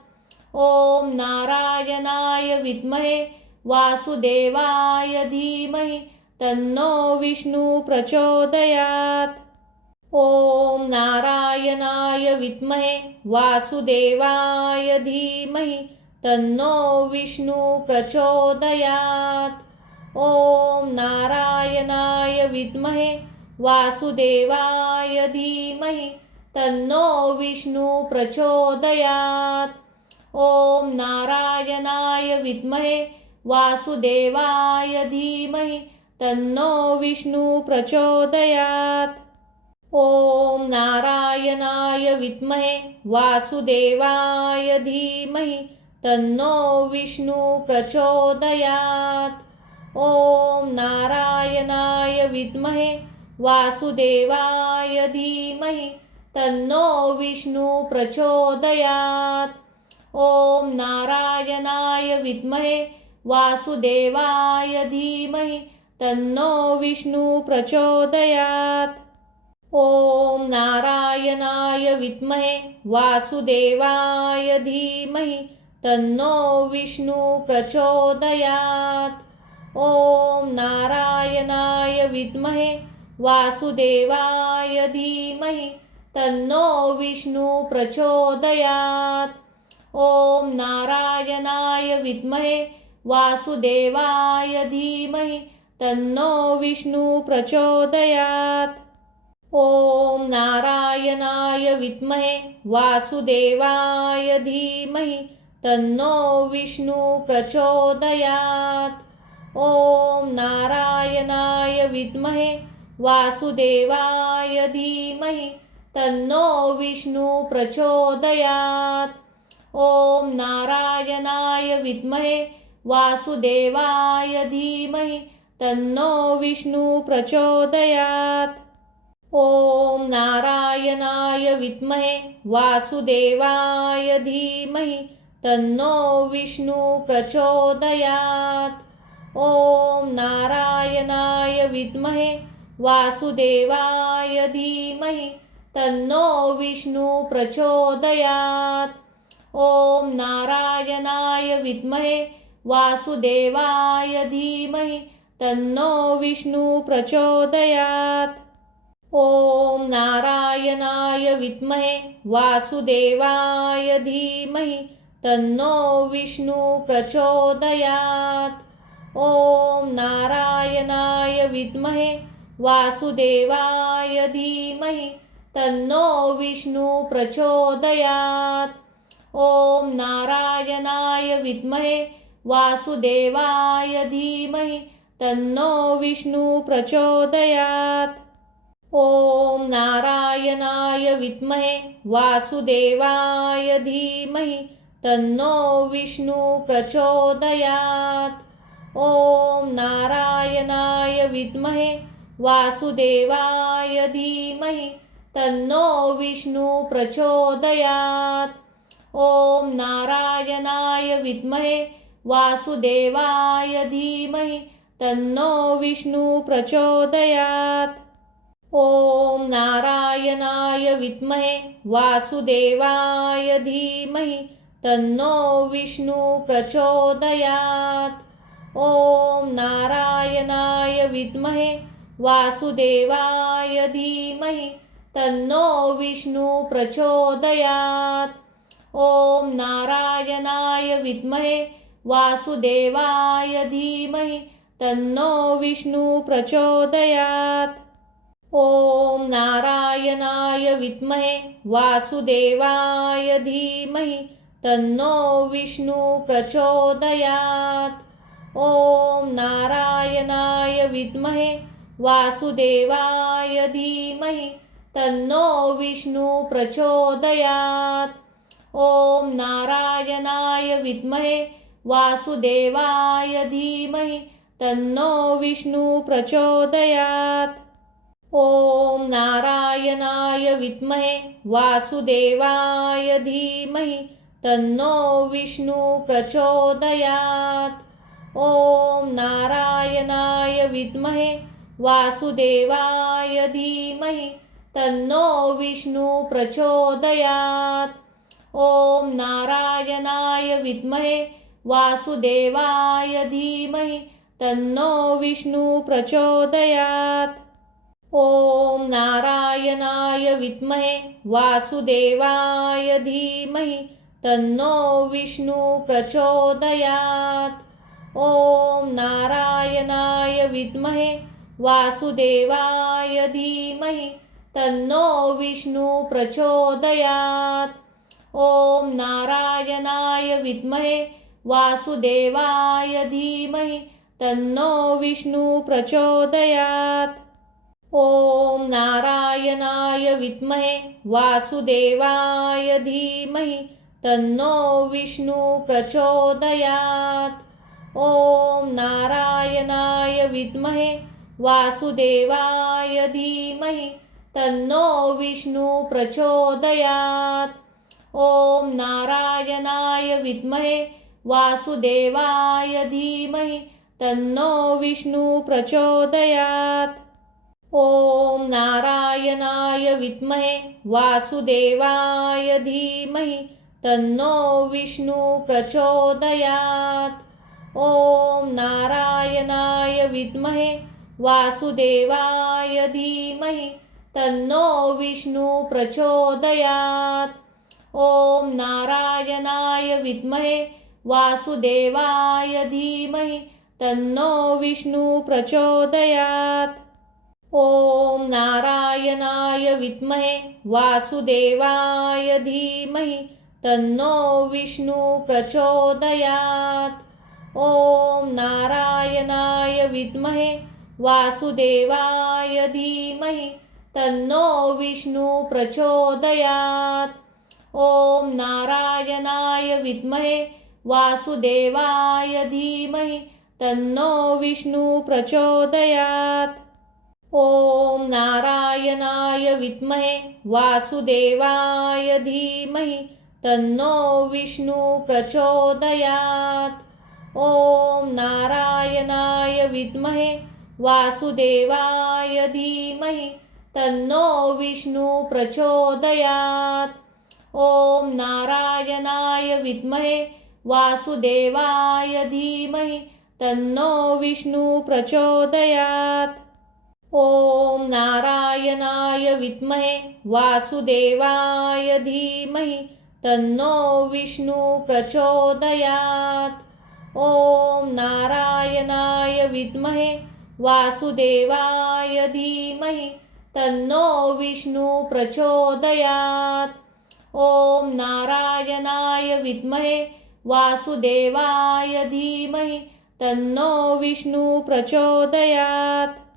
ॐ नारायणाय विद्महे वासुदेवाय धीमहि तन्नो विष्णु प्रचोदयात्। ॐ नारायणाय विद्महे वासुदेवाय धीमहि तन्नो विष्णु प्रचोदयात्। ॐ नारायणाय विद्महे वासुदेवाय धीमहि तन्नो विष्णु प्रचोदयात्। ॐ नारायणाय विद्महे वासुदेवाय धीमहि तन्नो विष्णु प्रचोदयात्। ॐ नारायणाय विद्महे वासुदेवाय धीमहि तन्नो विष्णु प्रचोदयात्। ॐ नारायणाय विद्महे वासुदेवाय धीमहि तन्नो विष्णु प्रचोदयात्। ॐ नारायणाय विद्महे वासुदेवाय धीमहि तन्नो विष्णु प्रचोदयात्। ॐ नारायणाय विद्महे वासुदेवाय धीमहि तन्नो विष्णु प्रचोदयात्। ॐ नारायणाय विद्महे वासुदेवाय धीमहि तन्नो विष्णु प्रचोदयात्। ॐ नारायणाय विद्महे वासुदेवाय धीमहि तन्नो विष्णु प्रचोदयात्। ॐ नारायणाय विद्महे वासुदेवाय धीमहि तन्नो विष्णु प्रचोदयात्। ॐ नारायणाय विद्महे वासुदेवाय धीमहि तन्नो विष्णु प्रचोदयात्। ॐ नारायणाय विद्महे वासुदेवाय धीमहि तन्नो विष्णु प्रचोदयात्। ॐ नारायणाय विद्महे वासुदेवाय धीमहि तन्नो विष्णु प्रचोदयात्। ॐ नारायणाय विद्महे वासुदेवाय धीमहि तन्नो विष्णु प्रचोदयात्। ॐ नारायणाय विद्महे वासुदेवाय धीमहि तन्नो विष्णु प्रचोदयात्। ॐ नारायणाय विद्महे वासुदेवाय धीमहि तन्नो विष्णु प्रचोदयात्। ॐ नारायणाय विद्महे वासुदेवाय धीमहि तन्नो विष्णु प्रचोदयात्। ॐ नारायणाय विद्महे वासुदेवाय धीमहि तन्नो विष्णु प्रचोदयात्। ॐ नारायणाय विद्महे वासुदेवाय धीमहि तन्नो विष्णु प्रचोदयात्। ॐ नारायणाय विद्महे वासुदेवाय धीमहि तन्नो विष्णु प्रचोदयात्। ॐ नारायणाय विद्महे वासुदेवाय धीमहि तन्नो विष्णु प्रचोदयात्। ॐ नारायणाय विद्महे वासुदेवाय धीमहि तन्नो विष्णु प्रचोदयात्। ॐ नारायणाय विद्महे वासुदेवाय धीमहि तन्नो विष्णु प्रचोदयात्। ॐ नारायणाय विद्महे वासुदेवाय धीमहि तन्नो विष्णु प्रचोदयात्। ॐ नारायणाय विद्महे वासुदेवाय धीमहि तन्नो विष्णु प्रचोदयात्। ॐ नारायणाय विद्महे वासुदेवाय धीमहि तन्नो विष्णु प्रचोदयात्। ॐ नारायणाय विद्महे वासुदेवाय धीमहि तन्नो विष्णु प्रचोदयात्। ॐ नारायणाय विद्महे वासुदेवाय धीमहि तन्नो विष्णु प्रचोदयात्। ॐ नारायणाय विद्महे वासुदेवाय धीमहि तन्नो विष्णु प्रचोदयात्। ॐ नारायणाय विद्महे वासुदेवाय धीमहि तन्नो विष्णु प्रचोदयात्। ॐ नारायणाय विद्महे वासुदेवाय धीमहि तन्नो विष्णु प्रचोदयात्। ॐ नारायणाय विद्महे वासुदेवाय धीमहि तन्नो विष्णु प्रचोदयात्। ॐ नारायणाय विद्महे वासुदेवाय धीमहि तन्नो विष्णु प्रचोदयात्। ॐ नारायणाय विद्महे वासुदेवाय धीमहि तन्नो विष्णु प्रचोदयात्। ॐ नारायणाय विद्महे वासुदेवाय धीमहि तन्नो विष्णु प्रचोदयात्। ॐ नारायणाय विद्महे वासुदेवाय धीमहि तन्नो विष्णु प्रचोदयात्। ॐ नारायणाय विद्महे वासुदेवाय धीमहि तन्नो विष्णु प्रचोदयात्। ॐ नारायणाय विद्महे वासुदेवाय धीमहि तन्नो विष्णु प्रचोदयात्। ॐ नारायणाय विद्महे वासुदेवाय धीमहि तन्नो विष्णु प्रचोदयात्। ॐ नारायणाय विद्महे वासुदेवाय धीमहि तन्नो विष्णु प्रचोदयात्। ॐ नारायणाय विद्महे वासुदेवाय धीमहि तन्नो विष्णु प्रचोदयात्। ॐ नारायणाय विद्महे वासुदेवाय धीमहि तन्नो विष्णु प्रचोदयात्। ॐ नारायणाय विद्महे वासुदेवाय धीमहि तन्नो विष्णु प्रचोदयात्। ॐ नारायणाय विद्महे वासुदेवाय धीमहि तन्नो विष्णु प्रचोदयात्। ॐ नारायणाय विद्महे वासुदेवाय धीमहि तन्नो विष्णु प्रचोदयात्। ॐ नारायणाय विद्महे वासुदेवाय धीमहि तन्नो विष्णु प्रचोदयात्। ॐ नारायणाय विद्महे वासुदेवाय धीमहि तन्नो विष्णु प्रचोदयात्। ॐ नारायणाय विद्महे वासुदेवाय धीमहि तन्नो विष्णु प्रचोदयात्।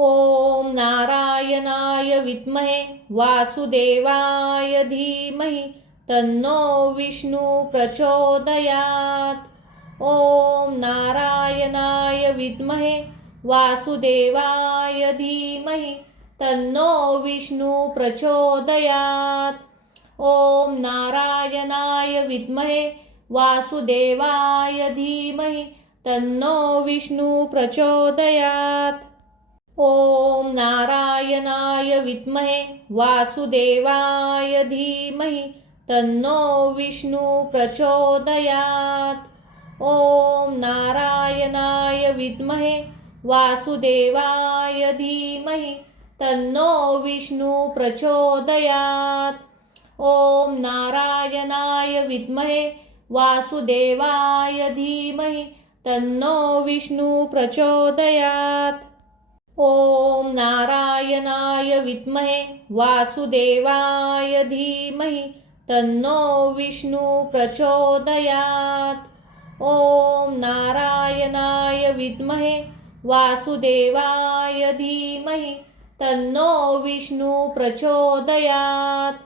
ॐ नारायणाय विद्महे वासुदेवाय धीमहि तन्नो विष्णु प्रचोदयात्। ॐ नारायणाय विद्महे वासुदेवाय धीमहि तन्नो विष्णु प्रचोदयात्। ॐ नारायणाय विद्महे वासुदेवाय धीमहि तन्नो विष्णु प्रचोदयात्। ॐ नारायणाय विद्महे वासुदेवाय धीमहि तन्नो विष्णु प्रचोदयात्। ॐ नारायणाय विद्महे वासुदेवाय धीमहि तन्नो विष्णु प्रचोदयात्। ॐ नारायणाय विद्महे वासुदेवाय धीमहि तन्नो विष्णु प्रचोदयात्। ॐ नारायणाय विद्महे वासुदेवाय धीमहि तन्नो विष्णु प्रचोदयात्। ॐ नारायणाय विद्महे वासुदेवाय धीमहि तन्नो विष्णु प्रचोदयात्।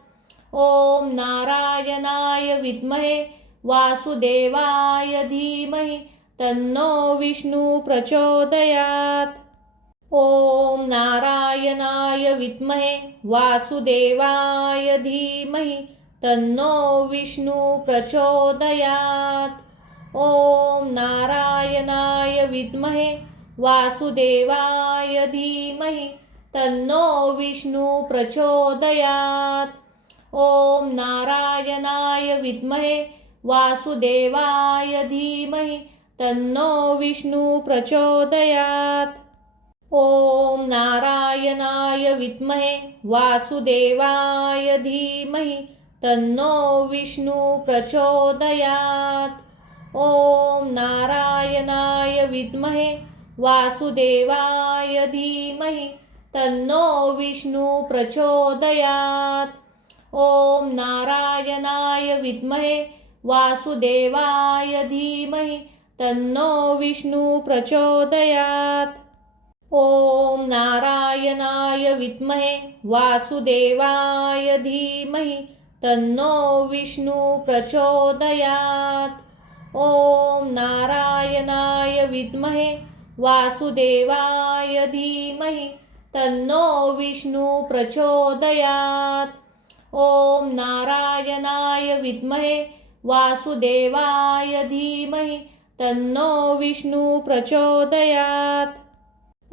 ॐ नारायणाय विद्महे वासुदेवाय धीमहि तन्नो विष्णु प्रचोदयात्। ॐ नारायणाय विद्महे वासुदेवाय धीमहि तन्नो विष्णु प्रचोदयात्। ॐ नारायणाय विद्महे वासुदेवाय धीमहि तन्नो विष्णु प्रचोदयात्। ॐ नारायणाय विद्महे वासुदेवाय धीमहि तन्नो विष्णु प्रचोदयात्। ॐ नारायणाय विद्महे वासुदेवाय धीमहि तन्नो विष्णु प्रचोदयात्। ॐ नारायणाय विद्महे वासुदेवाय धीमहि तन्नो विष्णु प्रचोदयात्। ॐ नारायणाय विद्महे वासुदेवाय धीमहि तन्नो विष्णु प्रचोदयात्। ॐ नारायणाय विद्महे वासुदेवाय धीमहि तन्नो विष्णु प्रचोदयात्। ॐ नारायणाय विद्महे वासुदेवाय धीमहि तन्नो विष्णु प्रचोदयात्। ॐ नारायणाय विद्महे वासुदेवाय धीमहि तन्नो विष्णु प्रचोदयात्।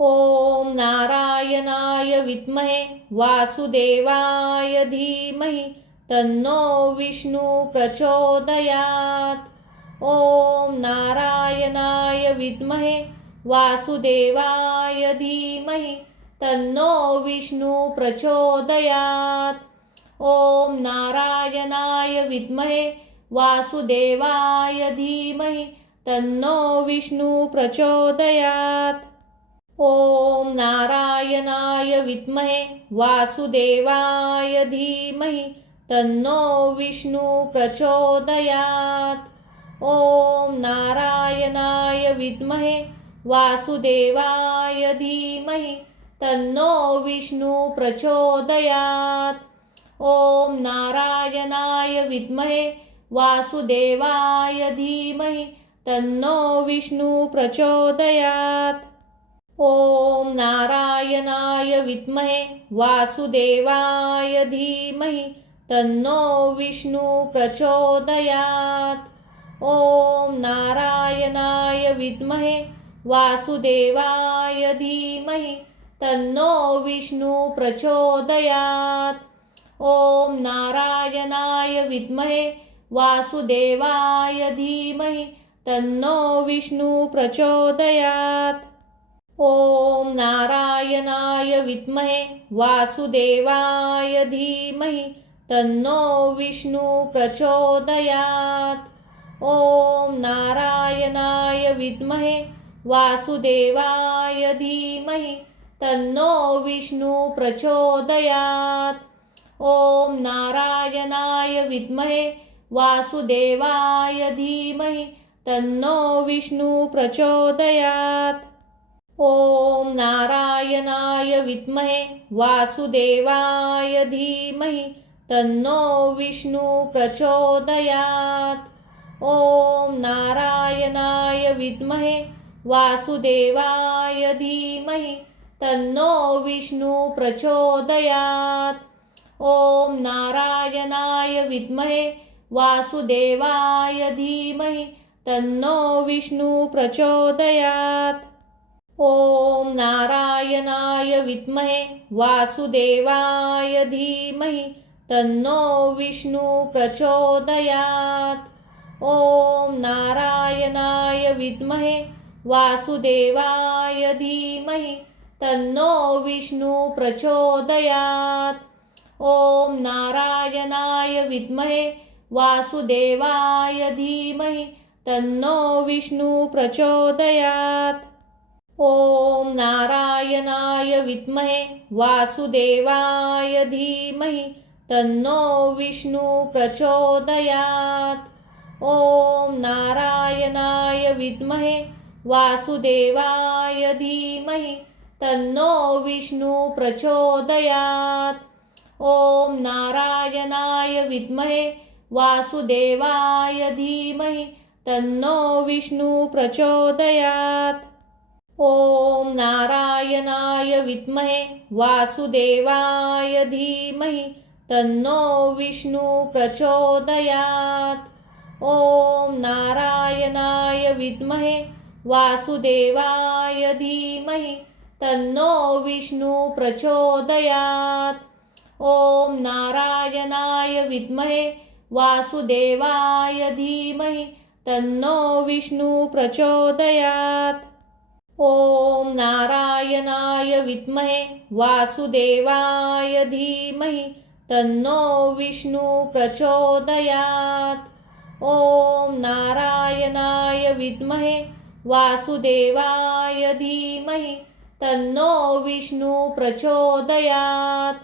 ॐ नारायणाय विद्महे वासुदेवाय धीमहि तन्नो विष्णु प्रचोदयात्। ॐ नारायणाय विद्महे वासुदेवाय धीमहि तन्नो विष्णु प्रचोदयात्। ॐ नारायणाय विद्महे वासुदेवाय धीमहि तन्नो विष्णु प्रचोदयात्। ॐ नारायणाय विद्महे वासुदेवाय धीमहि तन्नो विष्णु प्रचोदयात्। ॐ नारायणाय विद्महे वासुदेवाय धीमहि तन्नो विष्णु प्रचोदयात्। ॐ नारायणाय विद्महे वासुदेवाय धीमहि तन्नो विष्णु प्रचोदयात्। ॐ नारायणाय विद्महे वासुदेवाय धीमहि तन्नो विष्णु प्रचोदयात्। ॐ नारायणाय विद्महे वासुदेवाय धीमहि तन्नो विष्णु प्रचोदयात्। ॐ नारायणाय विद्महे वासुदेवाय धीमहि तन्नो विष्णु प्रचोदयात्। ॐ नारायणाय विद्महे वासुदेवाय धीमहि तन्नो विष्णु प्रचोदयात्। ॐ नारायणाय विद्महे वासुदेवाय धीमहि तन्नो विष्णु प्रचोदयात्। ॐ नारायणाय विद्महे वासुदेवाय धीमहि तन्नो विष्णु प्रचोदयात्। ॐ नारायणाय विद्महे वासुदेवाय धीमहि तन्नो विष्णु प्रचोदयात्। ॐ नारायणाय विद्महे वासुदेवाय धीमहि तन्नो विष्णु प्रचोदयात्। ॐ नारायणाय विद्महे वासुदेवाय धीमहि तन्नो विष्णु प्रचोदयात्। ॐ नारायणाय विद्महे वासुदेवाय धीमहि तन्नो विष्णु प्रचोदयात्। ॐ नारायणाय विद्महे वासुदेवाय धीमहि तन्नो विष्णु प्रचोदयात्। ॐ नारायणाय विद्महे वासुदेवाय धीमहि तन्नो विष्णु प्रचोदयात्। ॐ नारायणाय विद्महे वासुदेवाय धीमहि तन्नो विष्णु प्रचोदयात्। ॐ नारायणाय विद्महे वासुदेवाय धीमहि तन्नो विष्णु प्रचोदयात्। ॐ नारायणाय विद्महे वासुदेवाय धीमहि तन्नो विष्णु प्रचोदयात्। ॐ नारायणाय विद्महे वासुदेवाय धीमहि तन्नो विष्णु प्रचोदयात्। ॐ नारायणाय विद्महे वासुदेवाय धीमहि तन्नो विष्णु प्रचोदयात्। ॐ नारायणाय विद्महे वासुदेवाय धीमहि तन्नो विष्णु प्रचोदयात्। ॐ नारायणाय विद्महे वासुदेवाय धीमहि तन्नो विष्णु प्रचोदयात्। ॐ नारायणाय विद्महे वासुदेवाय धीमहि तन्नो विष्णु प्रचोदयात्।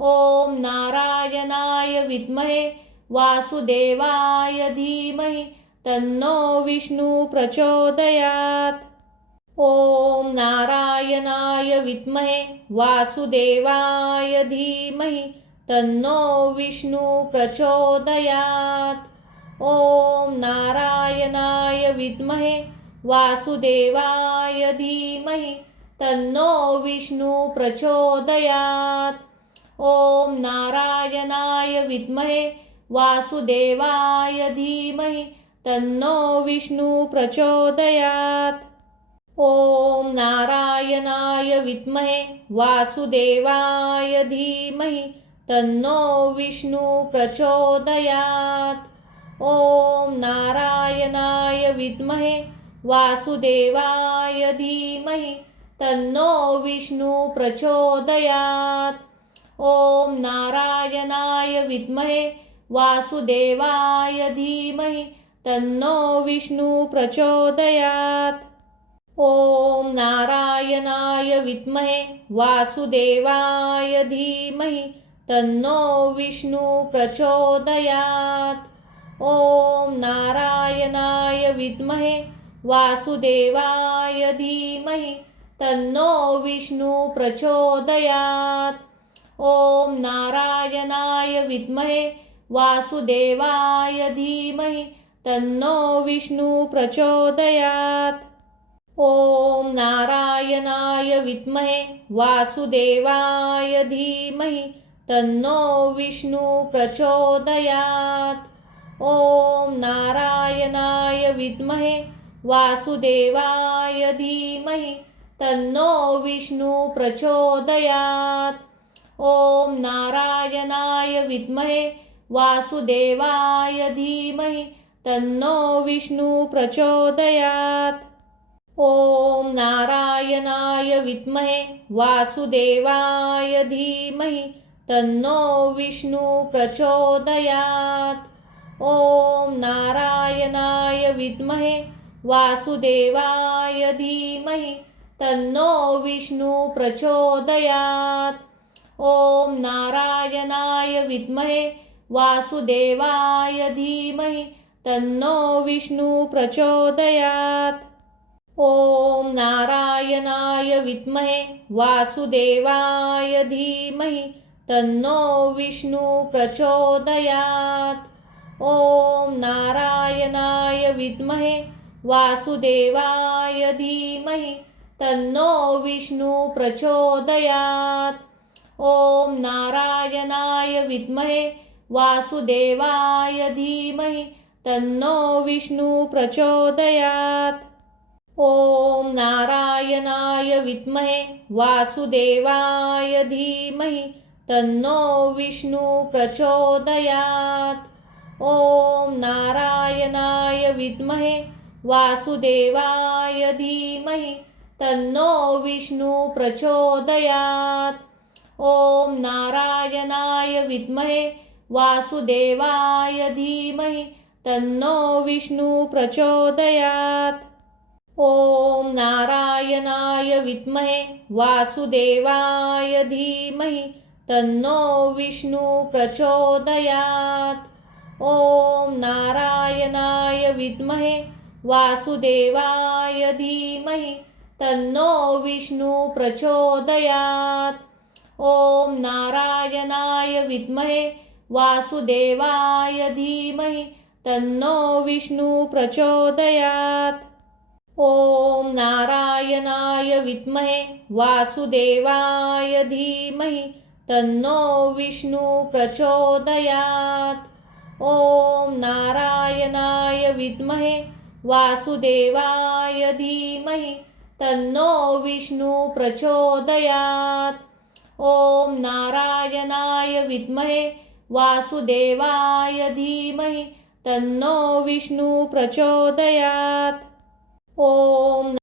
ॐ नारायणाय विद्महे वासुदेवाय धीमहि तन्नो विष्णु प्रचोदयात्। ॐ नारायणाय विद्महे वासुदेवाय धीमहि तन्नो विष्णु प्रचोदयात्। ॐ नारायणाय विद्महे वासुदेवाय धीमहि तन्नो विष्णु प्रचोदयात्। ॐ नारायणाय विद्महे वासुदेवाय धीमहि तन्नो विष्णु प्रचोदयात्। ॐ नारायणाय विद्महे वासुदेवाय धीमहि तन्नो विष्णु प्रचोदयात्। ॐ नारायणाय विद्महे वासुदेवाय धीमहि तन्नो विष्णु प्रचोदयात्। ॐ नारायणाय विद्महे वासुदेवाय धीमहि तन्नो विष्णु प्रचोदयात्। ॐ नारायणाय विद्महे वासुदेवाय धीमहि तन्नो विष्णु प्रचोदयात्। ॐ नारायणाय विद्महे वासुदेवाय धीमहि तन्नो विष्णु प्रचोदयात्। ॐ नारायणाय विद्महे वासुदेवाय धीमहि तन्नो विष्णु प्रचोदयात्। ॐ नारायणाय विद्महे वासुदेवाय धीमहि तन्नो विष्णु प्रचोदयात्। ॐ नारायणाय विद्महे वासुदेवाय धीमहि तन्नो विष्णु प्रचोदयात्। ॐ नारायणाय विद्महे वासुदेवाय धीमहि तन्नो विष्णु प्रचोदयात्। ॐ नारायणाय विद्महे वासुदेवाय धीमहि तन्नो विष्णु प्रचोदयात्। ॐ नारायणाय विद्महे वासुदेवाय धीमहि तन्नो विष्णु प्रचोदयात्। ॐ नारायणाय विद्महे वासुदेवाय धीमहि तन्नो विष्णु प्रचोदयात्। ॐ नारायणाय विद्महे वासुदेवाय धीमहि तन्नो विष्णु प्रचोदयात्। ॐ नारायणाय विद्महे वासुदेवाय धीमहि तन्नो विष्णु प्रचोदयात्। ॐ नारायणाय विद्महे वासुदेवाय धीमहि तन्नो विष्णु प्रचोदयात्। ॐ नारायणाय विद्महे वासुदेवाय धीमहि तन्नो विष्णु प्रचोदयात्। ॐ नारायणाय विद्महे वासुदेवाय धीमहि तन्नो विष्णु प्रचोदयात्। ॐ नारायणाय विद्महे वासुदेवाय धीमहि तन्नो विष्णु प्रचोदयात्। ॐ नारायणाय विद्महे वासुदेवाय धीमहि तन्नो विष्णु प्रचोदयात्। ॐ नारायणाय विद्महे वासुदेवाय धीमहि तन्नो विष्णु प्रचोदयात्। ॐ नारायणाय विद्महे वासुदेवाय धीमहि तन्नो विष्णु प्रचोदयात्। ॐ नारायणाय विद्महे वासुदेवाय धीमहि तन्नो विष्णु प्रचोदयात्। ॐ नारायणाय विद्महे वासुदेवाय धीमहि तन्नो विष्णु प्रचोदयात्। ॐ नारायणाय विद्महे वासुदेवाय धीमहि तन्नो विष्णु प्रचोदयात्। ॐ